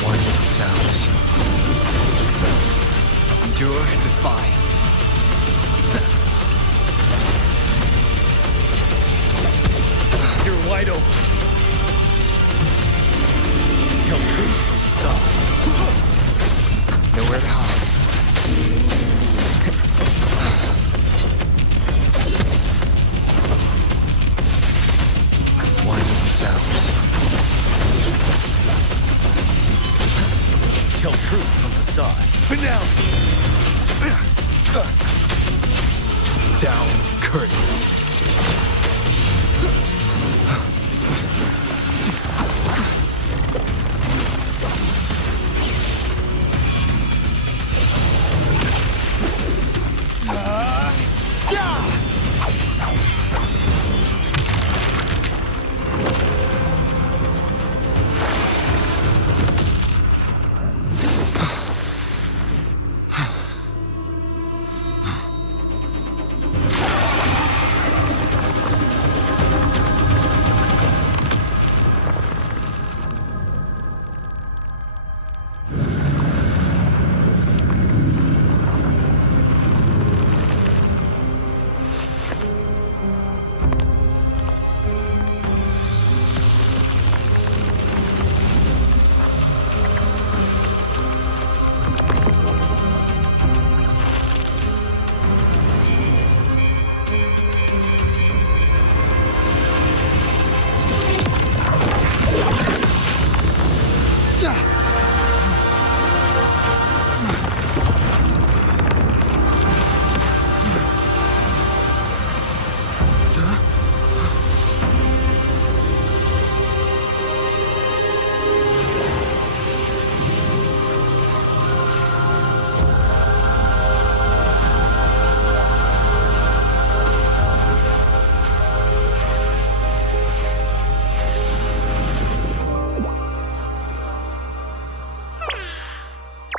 One with the sounds. Endure and defy. You're wide open. Tell truth from facade. Nowhere to hide. One with the sounds. Tell truth from facade. Finale! Down with curtain.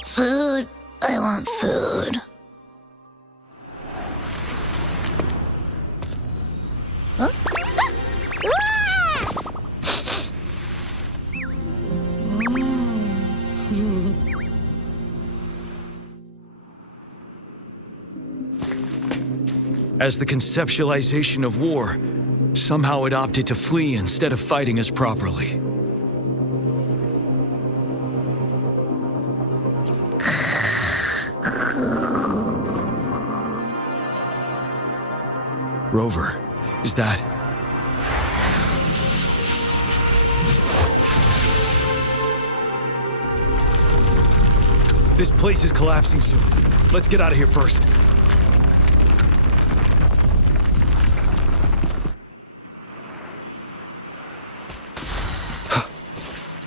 Food. I want food. Huh? As the conceptualization of war, somehow it opted to flee instead of fighting us properly. Rover, is that... This place is collapsing soon. Let's get out of here first.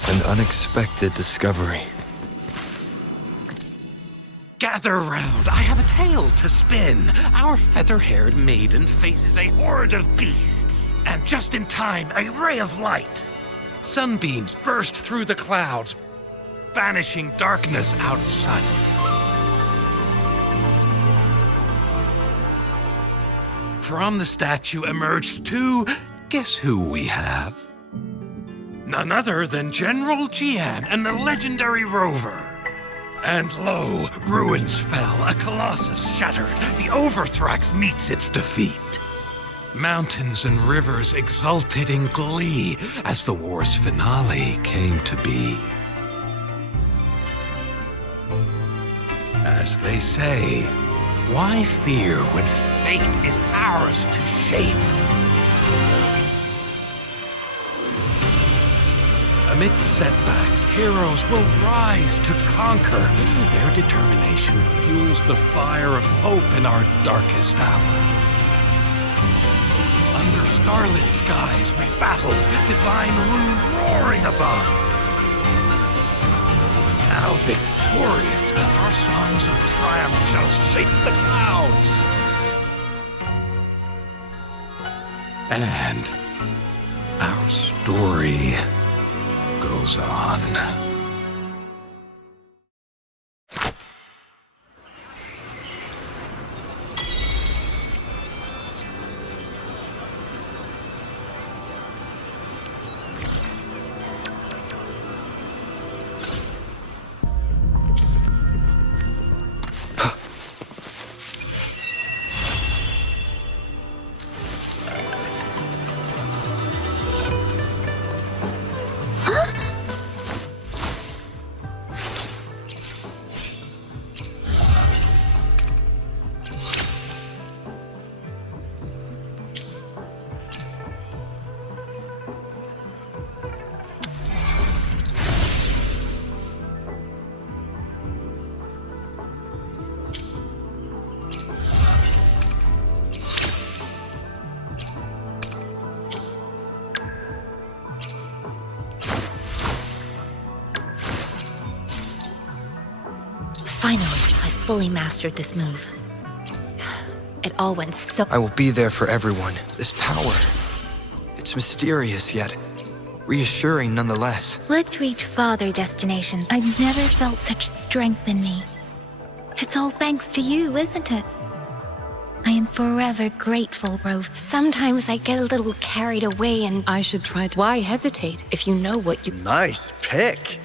An unexpected discovery. Gather round, I have a tale to spin. Our feather-haired maiden faces a horde of beasts. And just in time, a ray of light. Sunbeams burst through the clouds, banishing darkness out of sight. From the statue emerged two... Guess who we have? None other than General Jian and the legendary Rover. And lo, ruins fell, a colossus shattered. The Overthrax meets its defeat. Mountains and rivers exulted in glee as the war's finale came to be. As they say, why fear when fate is ours to shape? Amidst setbacks, heroes will rise to conquer. Their determination fuels the fire of hope in our darkest hour. Under starlit skies we battled, divine rune roaring above. Now victorious, our songs of triumph shall shake the clouds. And our story goes on. Finally, I fully mastered this move. It all went so... I will be there for everyone. This power. It's mysterious, yet reassuring nonetheless. Let's reach farther destinations. I've never felt such strength in me. It's all thanks to you, isn't it? I am forever grateful, Rove. Sometimes I get a little carried away and... I should try to... Why hesitate if you know what you... Nice pick.